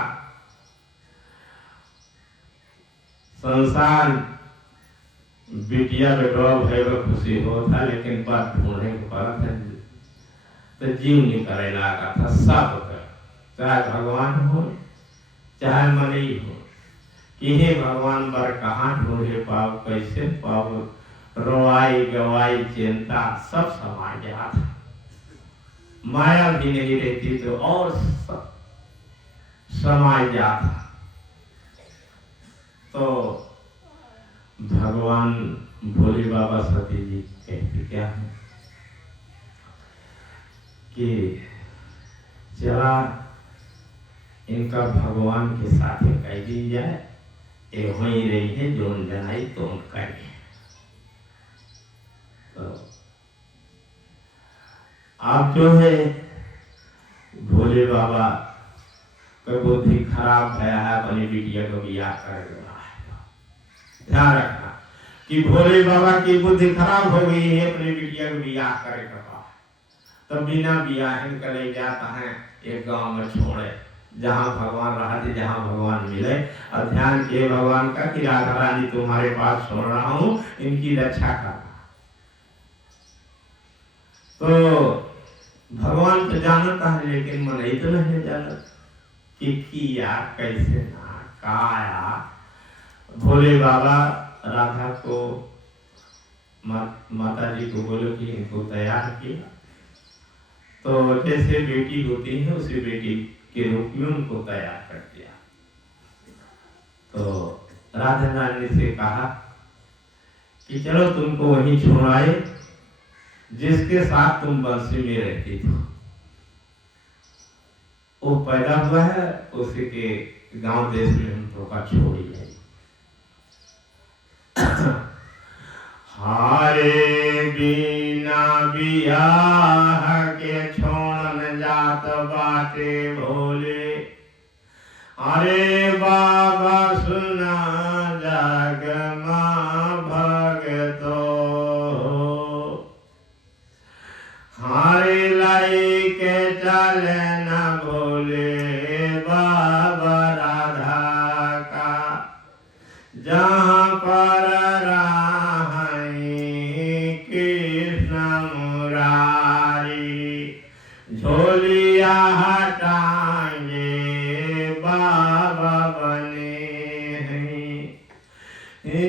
संसार बिटिया बेटवा भय खुशी होता, लेकिन वर ढूंढने को पड़ा था तो जीव निकले लगा था सब कर, चाहे भगवान हो चाहे मनी हो कि हे भगवान वर कहाँ ढूंढे पाओ, कैसे पाओ। रोवाई गवाई चिंता सब समा गया था। माया भी नहीं रहती तो और समाज जाता। तो भगवान भोले बाबा सती जी कहते क्या है कि चला इनका भगवान के साथ कह दी जाए, ये हो ही रही है जो जनाई तो करें। तो आप जो है भोले बाबा का बुद्धि खराब है, अपनी बिटिया को बियाह कर रहा है। ध्यान रखना कि भोले बाबा की बुद्धि खराब हो गई है, अपनी बिटिया को बियाह कर रहा है। तो बिना बियाह करे जाता है एक गांव में छोड़े जहाँ भगवान रहते, जहाँ भगवान मिले। और ध्यान किए भगवान का कि राधा रानी तुम्हारे पास छोड़ रहा हूँ, इनकी रक्षा करना। तो भगवान तो जानता है लेकिन मन ही तो नहीं जानता कि किया कैसे ना काया। भोले बाबा राधा को माता जी को बोलो कि इनको तैयार किया। तो जैसे बेटी होती है उसी बेटी के रूप में उनको तैयार कर दिया। तो राधा रानी से कहा कि चलो तुमको वहीं छोड़ाए जिसके साथ तुम बंसी में रहती थी। वो पैदा हुआ है उसी के गांव देश में हम धोखा छोड़ी है। हारे बिना बियाह के छोड़न जात बाटे भोले, अरे बाबा सुना जग मां भगतो, हारे लाई के चले न भोले बाबा राधा का, जहाँ पर झोलिया हटाएंगे बाबा बने हैं।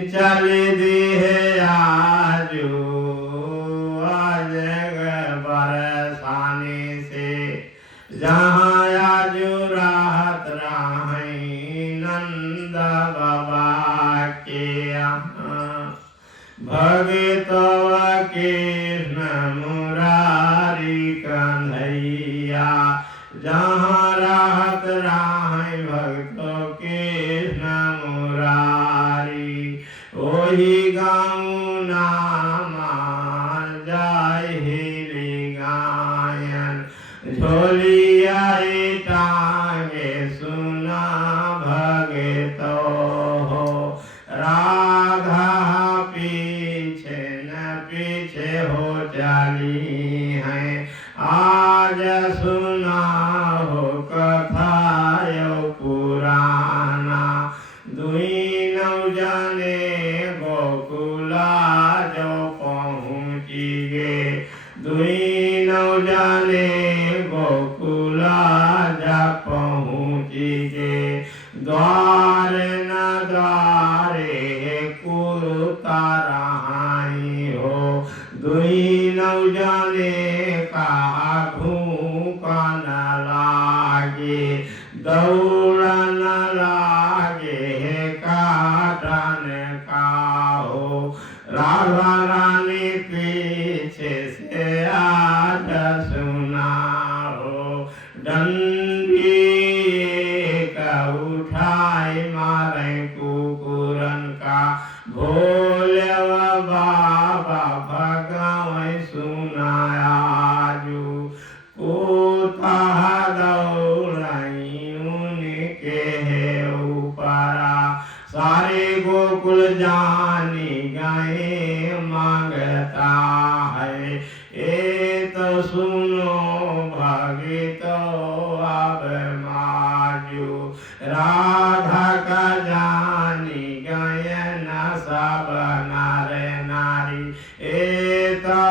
चल दी है आज बरसाने से राही नंद बाबा के यहाँ भगतव कृष्ण मुरारी कन्हैया जहाँ रहत राही भगतो कृष्ण मुरारी ओही गाँव नामान जाय हिली गायन झोलिया टांगे सुना भगतो हो राधा पीछे न पीछे हो चली है आज सुना हो कथा यो पुराना दुई नौ जाने गोकुला जो पहुँची गे दुई नौ जाने गोकुला जा पहुँची गे द्वार न द्वारे कुरुता रहाई हो दुई नौ जाने कहा भूखा न लागे दौड़ न लागे काटन का हो राधा रानी पीछे से आज सुना हो डंडी का उठाई मारे कुकुरन का भोले बाबा भगवान सुनाया जू कोता दौड़ाई उनके है ऊपरा सारे गोकुल जानी गए मांगता है ए तो सुनो भगतो अब माजू राधा का जानी गए न सब नारे नारी ए तो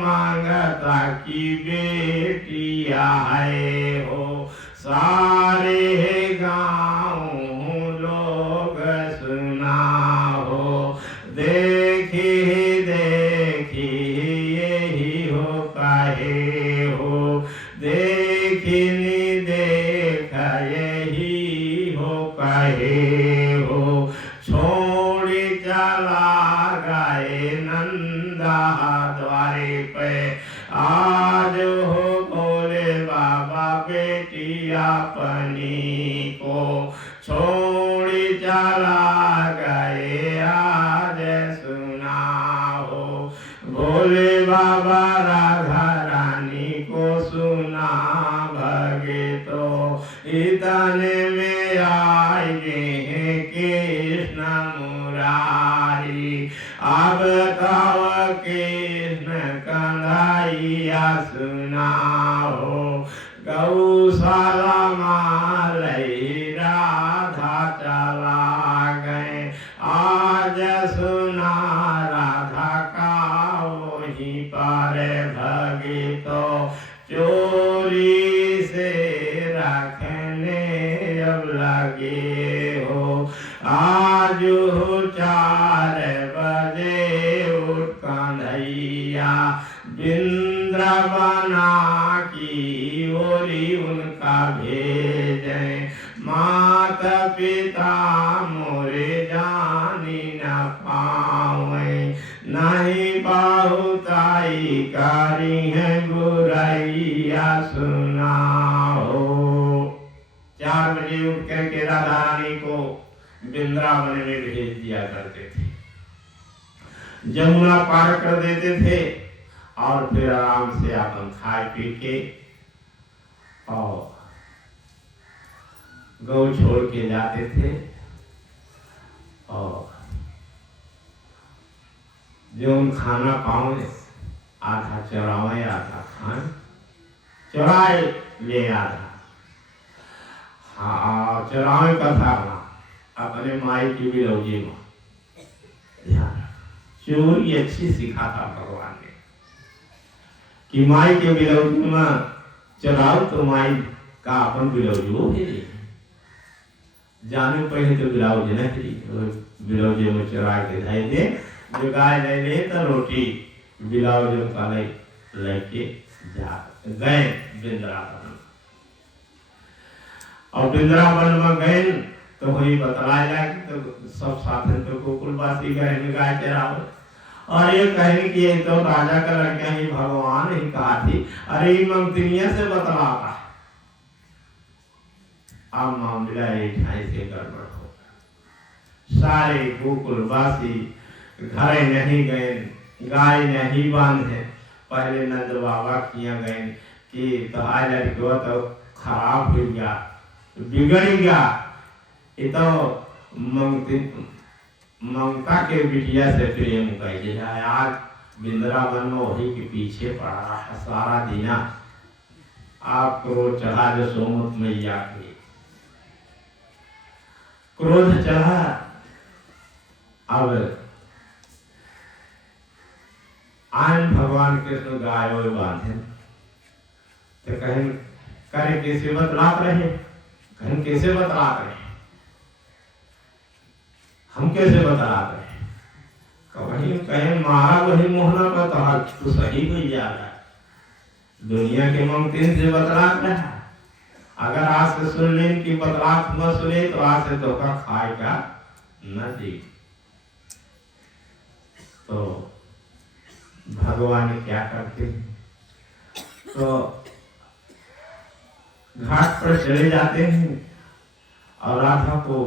मांगता की बेटिया है हो सारे गाँव लोग सुना हो देखी देखी यही हो कहे हो देखी देख यही हो कहे हो छोड़ी चला गए नंदा द्वारे पे आज हो बोले बाबा बेटी अपनी को छोड़ी चला गए आज सुना हो भोले बाबा राधा रानी को सुना भगतो इतने में आए हैं कृष्ण मुरारी अब तव कृष्ण कन्हैया सुना हो गौशाला मालई राधा चला गए आज सुना राधा का वहीं पर भगतो चोरी से रखने अब लगे हो आज 4 बजे उठ कन्हैया वृंदावना की ओरी उनका भेजे माता पिता मोरे जानी न पावे नहीं बहुताई कारी है बुराइया सुना हो 4 बजे उठ करके राधा रानी को वृंदावन में भेज दिया करते थे जमुना पार कर देते थे और फिर आराम से अपन खाए पी के और गौ छोड़ के जाते थे और जो खाना पाओ आधा चरावे आधा खाए चराए ले आधा हाँ चरावे का था अपने माई की बिलौजी में चोरी अच्छी सिखा था भगवान ने कि माई के बिलौजी में चराओ तो माई का अपन बिलौजी वो भेजे जाने पहले तो बिलौजी न थी बिलौजी में चरा के धाई दे जो गाय ले ले तो रोटी बिलौजी का लेके जा गए वृंदावन और वृंदावन में गए तो वही बतलाए लाग तो सब साधन तो गोकुलवासी गए गाय चरावे। और ये कहने की तो राजा का लड़का ही भगवान ही कहा थी, अरे मंगतिनिया से बतलाता है। अब मामला एक ढाई से गड़बड़ हो, सारे गोकुलवासी घरे नहीं गए, गाय नहीं बांधे। पहले नंद बाबा किया गए कि तो आज लड़को तो खराब हो गया, बिगड़ गया, ये तो ममता के बिटिया से प्रेम कर दिया। आज वृंदावन में वही के पीछे पड़ा है सारा दिन। आपको चढ़ा जो सोमत मैया के क्रोध चढ़ा। अब आन भगवान कृष्ण गाय बांधे तो कहीं करे कैसे बतलात रहे, कहीं कैसे बतलात रहे, हम कैसे बतलाते हैं। कहीं कहीं मारा वही मोहना का तो सही हो जाएगा। दुनिया के ममतिन से बतलात रहा। अगर आज से सुन लें कि बतलात न सुने तो आज से धोखा खाएगा न दी। तो भगवान क्या करते हैं, तो घाट पर चले जाते हैं और राधा को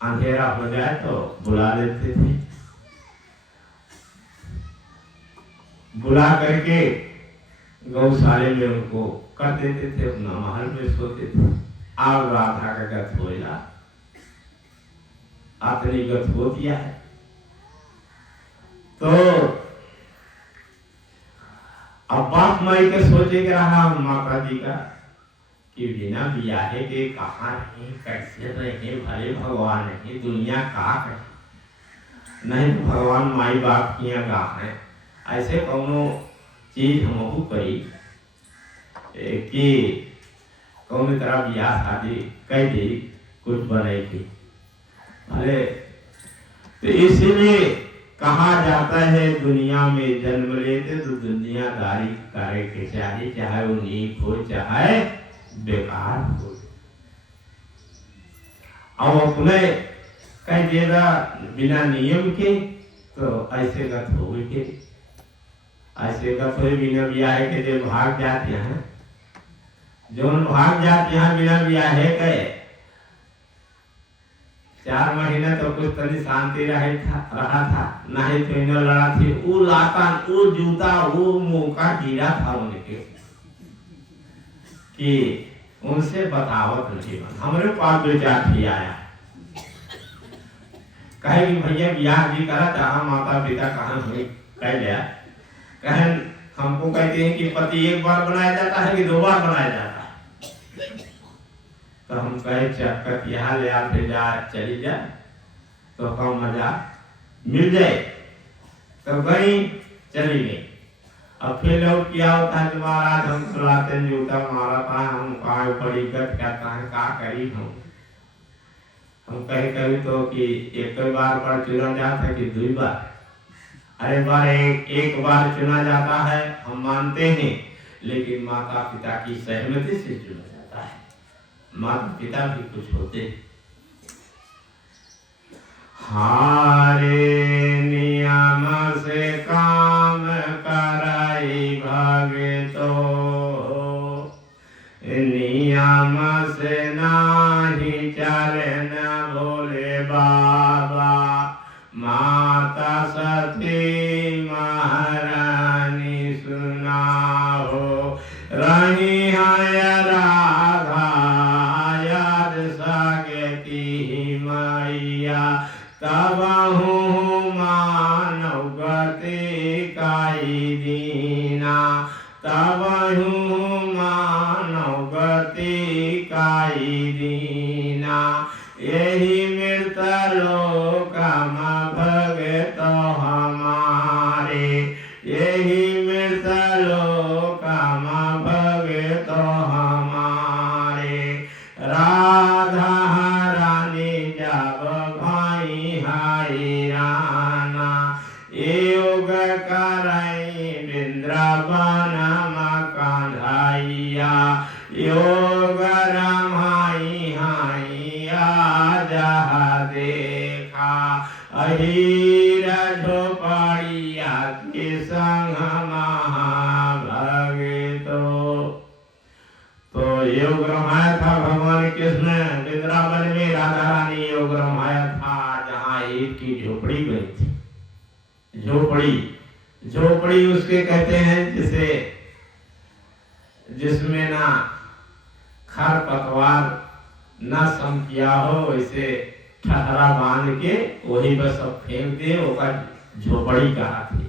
अंधेरा हो जाए तो बुला लेते थे। बुला करके गौशाले में उनको कर देते थे, अपना महल में सोते थे। अब राधा का गत होया, अपनी गत हो दिया है। तो अब बाप माई के सोचे रहा माता जी का कि बिना बियाहे के कहाँ रहे, कैसे रहे, भले भगवान है, दुनिया का कहे नहीं तो भगवान माई बाप किया गा है। ऐसे कौनो चीज हमहू करी कि कौन तरह बियाह शादी कह दी, कुछ बनेगी भले। तो इसीलिए कहा जाता है दुनिया में जन्म लेते तो दुनियादारी करे के चाहिए, चाहे वो नीक हो चाहे बेकार हो। अब अपने कह देगा बिना नियम के तो ऐसे गत हो गई, ऐसे गत हो बिना ब्याह के जो भाग जाते हैं, जो भाग जाते हैं बिना ब्याह के 4 महीने तो कुछ तनी शांति रहा था, नहीं तो इन्हें लड़ा थी। वो लाता, वो जूता, वो मौका गिरा था उनके कि उनसे बतावत नहीं बन। हमारे पास विचार भी आया, कहे कि भैया ब्याह भी करा चाह माता पिता कहाँ हुई कह लिया। कहे हमको कहते हैं कि पति एक बार बनाया जाता है कि 2 बार बनाया जाता है। तो हम कहे चक्कर यहाँ ले आते जा चली जाए तो कम मजा मिल जाए। तो गई चली गई। अब फिर लोग क्या होता है, महाराज हम सुलाते जूता मारा था, हम कहा बड़ी गत कहता है का करी हम कहे कभी तो कि एक बार पर चुना जाता है कि 2 बार। अरे बार एक बार चुना जाता है हम मानते हैं, लेकिन माता पिता की सहमति से चुना जाता है। माता पिता भी कुछ होते हारे नियम से काम कराई भगतो, नियम से नाही चले न भोले बाबा। माता सती महारानी सुनाओ रही है राधा याद सागती मैया। तब मानव गति काई दीना, तब मानव गति काई दीना। यही मृत लोक भगत हमारे, यही मृत लोक भगत हमारे। राधा रानी जब भाई हैराना, योग करई वृंदावन कान्हैया। योग राम रमाया था भगवान कृष्ण वृंदावन में राधा रानी योग रमाया था, जहाँ एक की झोपड़ी बनी थी। झोपड़ी उसके कहते हैं जिसमें ना खर पतवार ना सम किया हो, इसे ठहरा बांध के वही बस सब फेंक दे, ओका झोपड़ी कहा थी।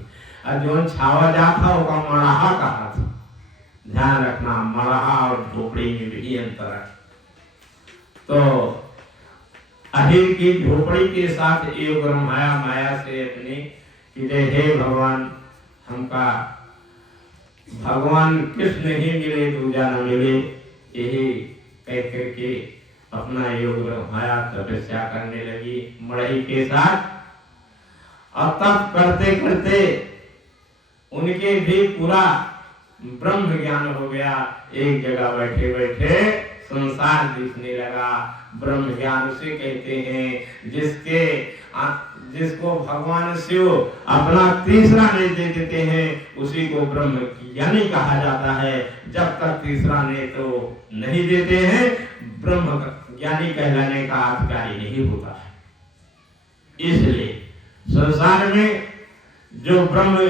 और जो छावा जा था ओका मड़ाहा कहा थी। ध्यान रखना, मड़ाहा और झोपड़ी में भी अंतर है। तो अहिर की झोपड़ी के साथ योग माया से अपनी कि हे भगवान, हमका भगवान कृष्ण ही मिले, दूजा न मिले, यही कह करके अपना योग रमाया तपस्या करने लगी मड़ई के साथ। और तप करते करते उनके भी पूरा ब्रह्म ज्ञान हो गया। एक जगह बैठे बैठे संसार दिखने लगा। ब्रह्म ज्ञान उसे कहते हैं जिसको भगवान शिव अपना तीसरा नेत्र देते हैं, उसी को ब्रह्म ज्ञानी कहा जाता है। जब तक तीसरा नेत्र नहीं देते हैं, ब्रह्म ज्ञानी कहलाने का अधिकारी नहीं होता है। इसलिए संसार में जो ब्रह्म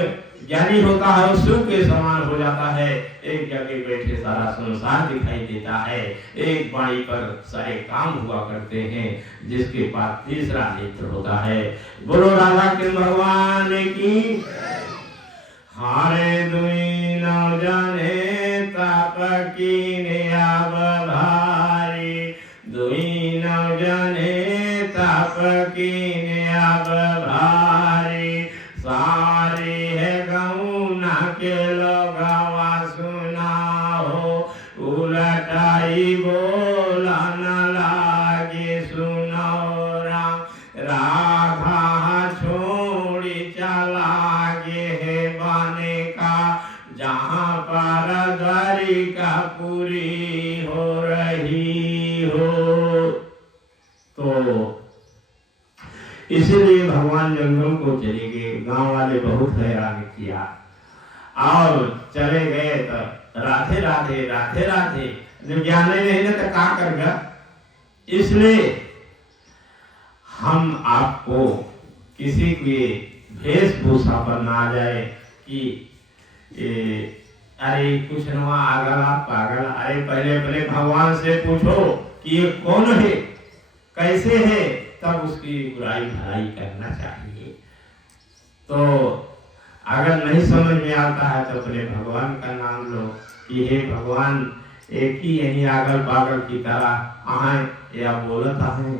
ज्ञानी होता है वो शिव के समान हो जाता है। एक जगह बैठे सारा संसार दिखाई देता है, एक वाणी पर सारे काम हुआ करते हैं, जिसके पास तीसरा नेत्र होता है। बोलो राधा कृष्ण भगवान की। हारे दुई न जाने ताप कीने आब भारी, दुई न जाने ताप कीने आब भारी, सारी है गौना के लोगवा सुनाओ, उलटाई बोला न लागे सुनाओ राम, राधा छोड़ी चला गे है बने का, जहाँ पर द्वारिका पूरी हो रही हो। तो इसीलिए भगवान जंगल को चले गए। गांव वाले बहुत हैरान किया और चले गए तो राधे राधे राधे राधे, जब ज्ञान नहीं ना तो क्या करेगा। इसलिए हम आपको किसी के वेशभूषा पर ना आ जाए कि अरे कुछ नवा आगल आप पागल। अरे पहले भगवान से पूछो कि ये कौन है, कैसे है, तब उसकी बुराई भलाई करना चाहिए। तो अगर नहीं समझ में आता है तो अपने भगवान का नाम लो कि हे भगवान, एक ही यही आगल पागल की तरह आए या बोलता है,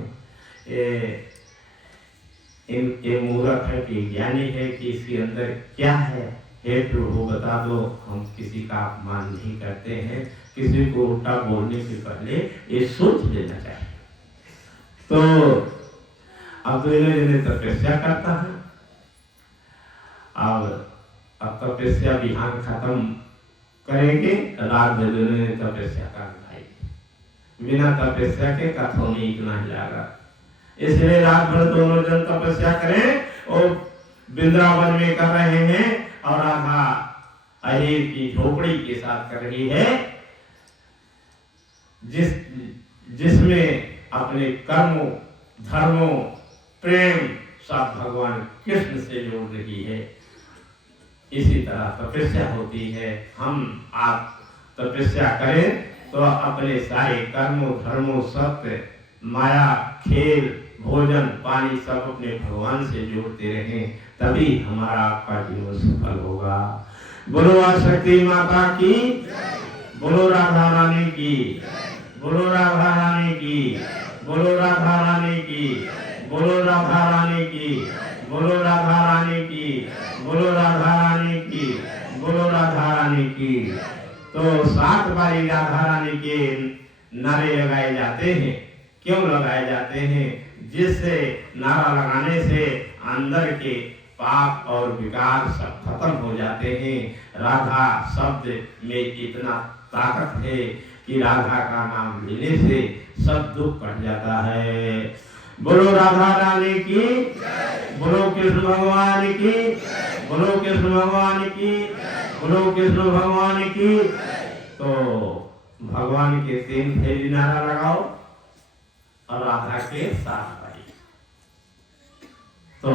ये मूर्ख है कि ज्ञानी है कि इसके अंदर क्या है। हे प्रभु बता दो, हम किसी का अपमान नहीं करते हैं, किसी को उल्टा बोलने से पहले ये सोच लेना चाहिए। तो अब तो इन्हें तपस्या करता है और अब तपस्या बिहान खत्म करेंगे, रात में तपस्या करना है। बिना तपस्या के कथों नहीं इतना ही लगा। इसलिए रात भर दोनों जन तपस्या करें और वृंदावन में कर रहे हैं और राधा अहिर की झोपड़ी के साथ कर रही है, जिसमें अपने कर्मों धर्मों प्रेम सब भगवान कृष्ण से जोड़ रही है। इसी तरह तपस्या होती है। हम आप तपस्या करें तो अपने सारे कर्मों धर्मों सत्य माया खेल भोजन पानी सब अपने भगवान से जोड़ते रहें, तभी हमारा आपका जीवन सफल होगा। बोलो आशक्ति माता की, बोलो राधा रानी की, बोलो राधा रानी की, बोलो राधा रानी की, बोलो राधा रानी की, बोलो राधा रानी की, बोलो राधा रानी की, बोलो राधा रानी की। तो 7 बारी राधा रानी के नारे लगाए जाते हैं। क्यों लगाए जाते हैं? जिससे नारा लगाने से अंदर के पाप और विकार सब खत्म हो जाते हैं। राधा शब्द में इतना ताकत है कि राधा का नाम लेने से सब दुख कट जाता है। बोलो राधा रानी की, बोलो कृष्ण भगवान की, बोलो कृष्ण भगवान की, बोलो कृष्ण भगवान की। तो भगवान के 3 फेरी नारा लगाओ और राधा के 7 बारी। तो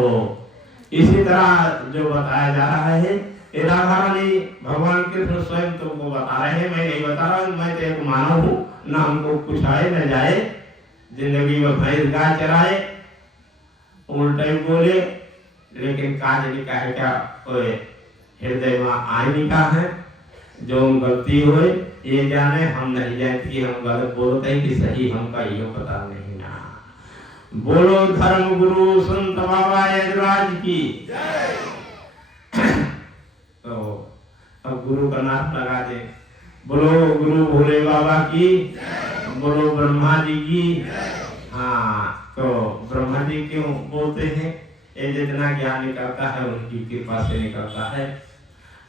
इसी तरह जो बताया जा रहा है, ये राधा रानी भगवान कृष्ण स्वयं तुमको बता रहे हैं, मैं नहीं बता रहा हूँ। मैं तो एक मानव हूँ, ना हमको कुछ आए न जाए, जिंदगी में भैंस गाय चराए, उल्टा ही बोले, लेकिन काज लिखा है क्या हृदय में आईनी का है। जो गलती हुए ये जाने, हम नहीं जानते कि हम गलत बोलते हैं कि सही, हमका ये पता नहीं ना। बोलो धर्म गुरु संत बाबा यजराज की जय। तो अब गुरु का नाम लगा दे। बोलो गुरु भोले बाबा की जय। बोलो ब्रह्मा जी की जय। हाँ, तो ब्रह्मा जी क्यों बोलते हैं? ये जितना ज्ञान निकलता है उनकी कृपा से निकलता है,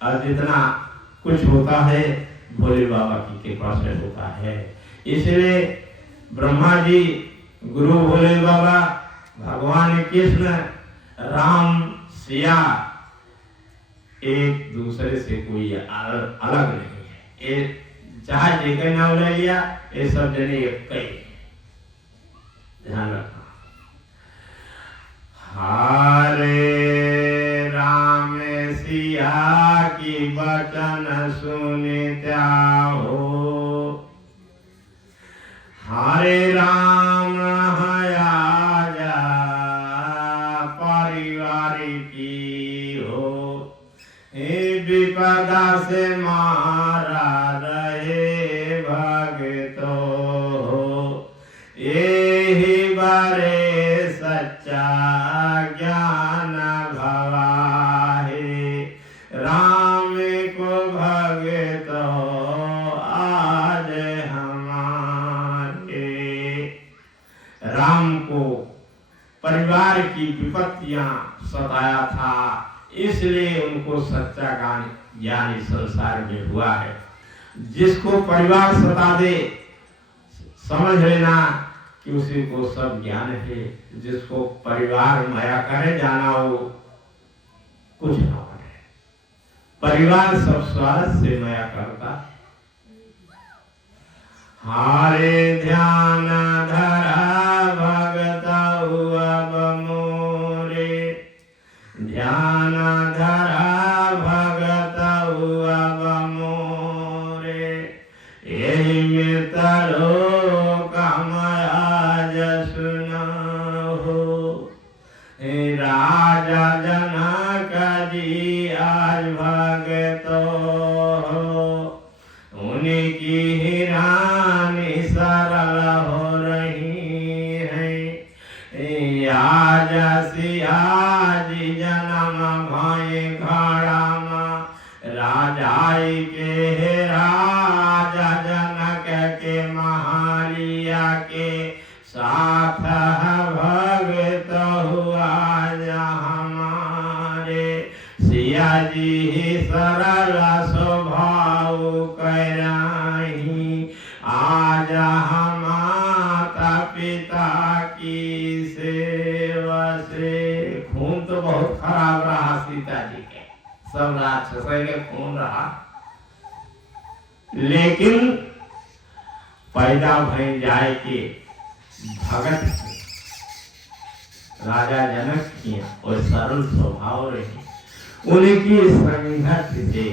और जितना कुछ होता है भोले बाबा की कृपा से होता है। इसलिए ब्रह्मा जी, गुरु भोले बाबा, भगवान कृष्ण, राम, सिया एक दूसरे से कोई अलग नहीं है। ये चाहे एक नाम ले लिया, ये सब जने एक कई। ध्यान रखना। हरे राम सिया की वचन सुनित्या हो, हरे राम हया परिवार की हो, विपदा से मारा रहे भगतो हो, यही बारे सच्चा ज्ञान भवाहे, राम को भगतो आज हमारे। राम को परिवार की विपत्तियां सताया था, इसलिए उनको सच्चा ज्ञान इस संसार में हुआ है। जिसको परिवार सता दे, समझ लेना कि उसी को सब ज्ञान है। जिसको परिवार माया करे, जाना वो कुछ ना बने। परिवार सब स्वार्थ से माया करता। हारे ध्यान धरा भगता हुआ बमोरे, ध्यान धरा भगता हुआ बमोरे, यही मित्रो राजा जनक जी आज भगतो हो, उनकी ही रानी सरल हो रही है। आज सिया जी जन्म भय घड़ा, राजाई के राजा जनक के महालिया के साथ भगत हुआ हमारे। सिया जी सरल स्वभाव कराही, आज हम माता पिता की सेवा से। खून तो बहुत खराब रहा सीता जी के, सब राक्षस के खून रहा, लेकिन पैदा भय जाए के भगत राजा जनक की और सरल स्वभाव रही। उनकी संगत से,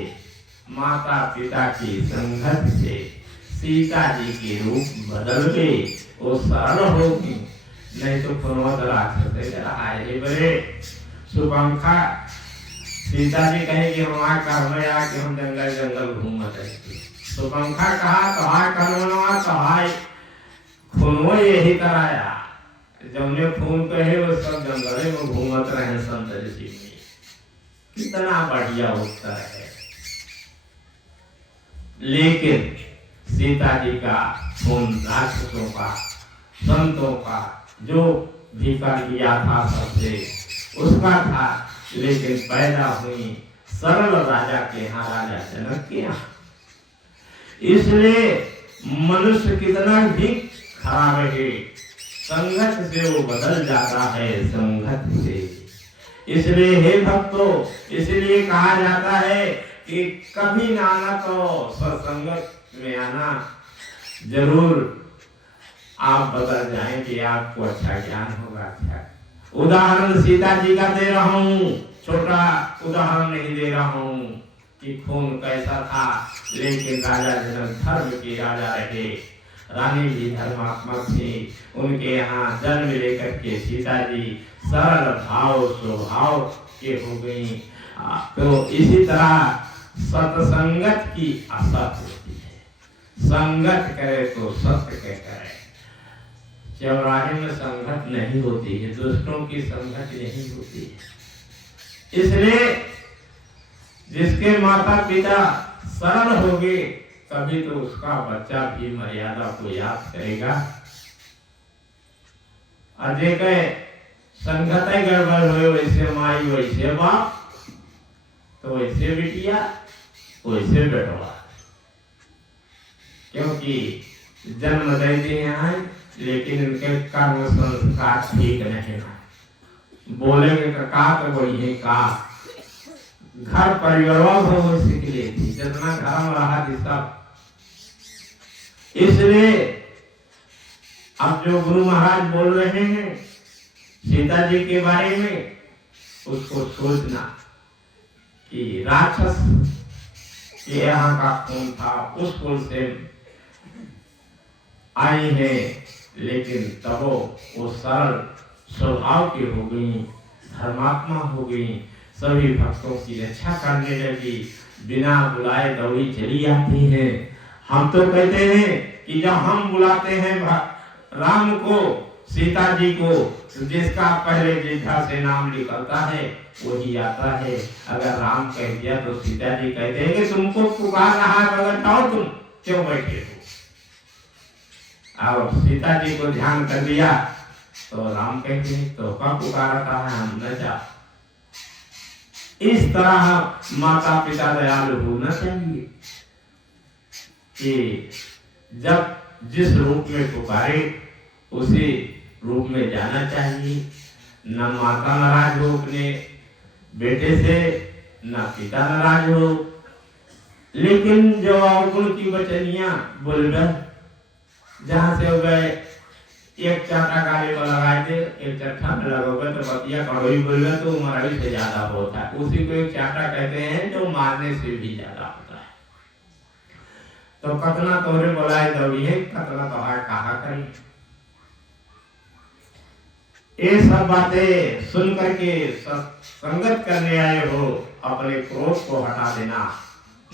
माता पिता की संगत से सीता जी के रूप बदल गए, वो सरल होगी। नहीं तो पुनवत राक्षस रहा है। बड़े सुपंखा सीता जी कहेगी हमारे घर में आके हम जंगल जंगल घूमते रहते। सुपंखा कहा कहा करना कहा खूनो यही कराया, जौने खून कहे वो सब जंगल में घूमत रहे संत ऋषि में। कितना बढ़िया होता है। लेकिन सीता जी का खून राक्षसों का, संतों का जो भी कर दिया था सबसे उसका था, लेकिन पैदा हुई सरल राजा के यहाँ, राजा जनक के यहाँ। इसलिए मनुष्य कितना भी खराब है, संगत से वो बदल जाता है, संगत से। इसलिए हे भक्तों, इसलिए कहा जाता है कि कभी ना आना तो सत्संगत में आना, जरूर आप बदल जाएंगे, आपको अच्छा ज्ञान होगा। अच्छा उदाहरण सीता जी का दे रहा हूँ, छोटा उदाहरण नहीं दे रहा हूँ कि खून कैसा था, लेकिन राजा जनक धर्म के राजा रहे, रानी भी धर्मात्मक थी। उनके यहाँ जन्म लेकर के सीता जी सरल भाव स्वभाव के हो गई। तो इसी तरह सत्संगत की असत होती है, संगत करे तो सत्य के करे। चौराहे में संगत नहीं होती है, दुष्टों की संगत नहीं होती है। इसलिए जिसके माता पिता सरल होंगे तभी तो उसका बच्चा भी मर्यादा को याद करेगा। अजय के संगत गड़बड़ हुए, वैसे माई वैसे बाप, तो वैसे बिटिया वैसे बेटवा, क्योंकि जन्म देते हैं लेकिन इनके कर्म संस्कार ठीक नहीं है। बोलेंगे का तो वही है का, घर परिवार हो सीख लेती, जितना घर में रहा सब। इसलिए अब जो गुरु महाराज बोल रहे हैं सीता जी के बारे में, उसको सोचना कि राक्षस के यहाँ का खून था, उस कुल से आई है, लेकिन तब वो सरल स्वभाव की हो गई, धर्मात्मा हो गई, सभी भक्तों की रक्षा करने लगी, बिना बुलाए दौड़ी चली आती है। हम तो कहते हैं कि जब हम बुलाते हैं राम को, सीता जी को, तो जिसका पहले जिह्वा से नाम निकलता है वही आता है। अगर राम कह दिया तो सीता जी कहते हैं कि तुमको पुकार रहा है, अगर जाओ तुम क्यों बैठे हो। और सीता जी को ध्यान कर लिया तो राम कहते हैं तो कब पुकारता है, हम न जा। इस तरह माता पिता दयालु होना चाहिए कि जब जिस रूप में पुकारे उसी रूप में जाना चाहिए। न माता नाराज हो अपने बेटे से, न पिता नाराज हो, लेकिन जो अवगुण की बचनिया बोल रहे, जहां से हो गए एक चाटा गाली को लगाए थे, एक चट्टा में लगोगे तो बतिया कड़ोई बोल तो मराई से ज्यादा होता है। उसी को एक चाटा कहते हैं जो मारने से भी ज्यादा होता है। तो कतना तोहरे बोलाए दौड़ी है, कतना तोहार कहा करी। ये सब बातें सुन करके संगत करने आए हो, अपने क्रोध को हटा देना।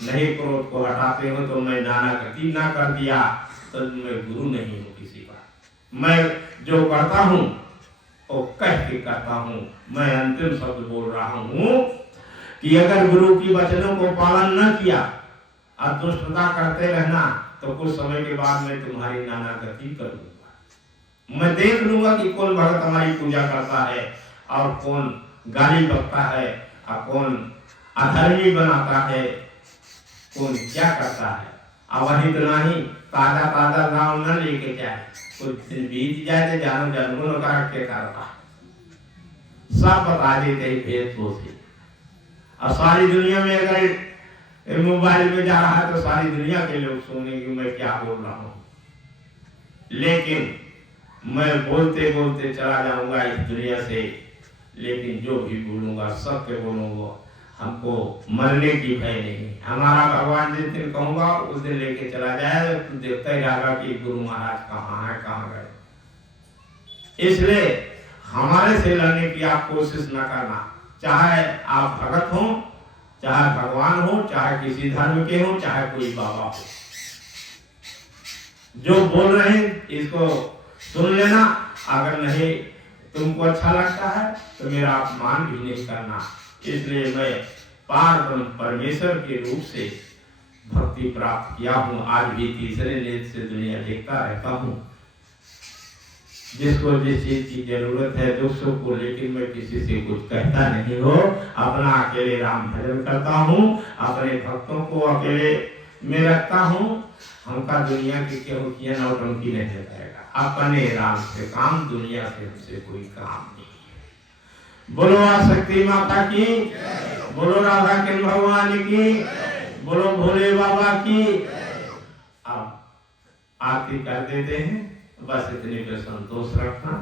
नहीं क्रोध को हटाते हो तो मैं नाना गति ना कर दिया तो मैं गुरु नहीं हूँ किसी का। मैं जो करता हूँ वो कह के करता हूँ। मैं अंतिम शब्द बोल रहा हूँ कि अगर गुरु की वचनों को पालन न किया और दुष्टता करते रहना तो कुछ समय के बाद मैं तुम्हारी नाना गति करूंगा। मैं देख लूंगा कि कौन भगत हमारी पूजा करता है और कौन गाली बकता है और कौन अधर्मी बनाता है, कौन क्या करता है। अब वही तो नहीं ताजा ताजा गाँव न लेके जाए, कुछ दिन बीत जाए तो जानो जन्मों का के करता सब बता देते ही भेद से। और सारी दुनिया में अगर मोबाइल में जा रहा है तो सारी दुनिया के लोग सुनेंगे मैं क्या बोल रहा हूँ। लेकिन मैं बोलते बोलते चला जाऊंगा इस दुनिया से, लेकिन जो भी बोलूंगा सत्य बोलूंगा। हमको मरने की भय नहीं। हमारा भगवान जिस दिन कहूंगा उस दिन लेके चला जाए तो देखता ही रहेगा कि गुरु महाराज कहाँ है, कहाँ गए। इसलिए हमारे से लड़ने की आप कोशिश न करना, चाहे आप भगत हो, चाहे भगवान हो, चाहे किसी धर्म के हो, चाहे कोई बाबा हो। जो बोल रहे हैं इसको सुन लेना। अगर नहीं तुमको अच्छा लगता है तो मेरा अपमान भी नहीं करना। इसलिए मैं पार ब्रह्म परमेश्वर के रूप से भक्ति प्राप्त किया हूँ। आज भी तीसरे नेत्र से दुनिया देखता रहता हूँ। जिसको जिस चीज की जरूरत है दुख सुख को, लेकिन मैं किसी से कुछ कहता नहीं हो। अपना अकेले राम भजन करता हूँ, अपने भक्तों को अकेले में रखता हूँ। हमका दुनिया की केहू किया नौटंकी नहीं करेगा। अपने राम से काम, दुनिया से हमसे कोई काम नहीं। बोलो आशक्ति माता की, बोलो राधा कृष्ण भगवान की, बोलो भोले बाबा की। अब आरती कर देते हैं, बस इतने पे संतोष रखना।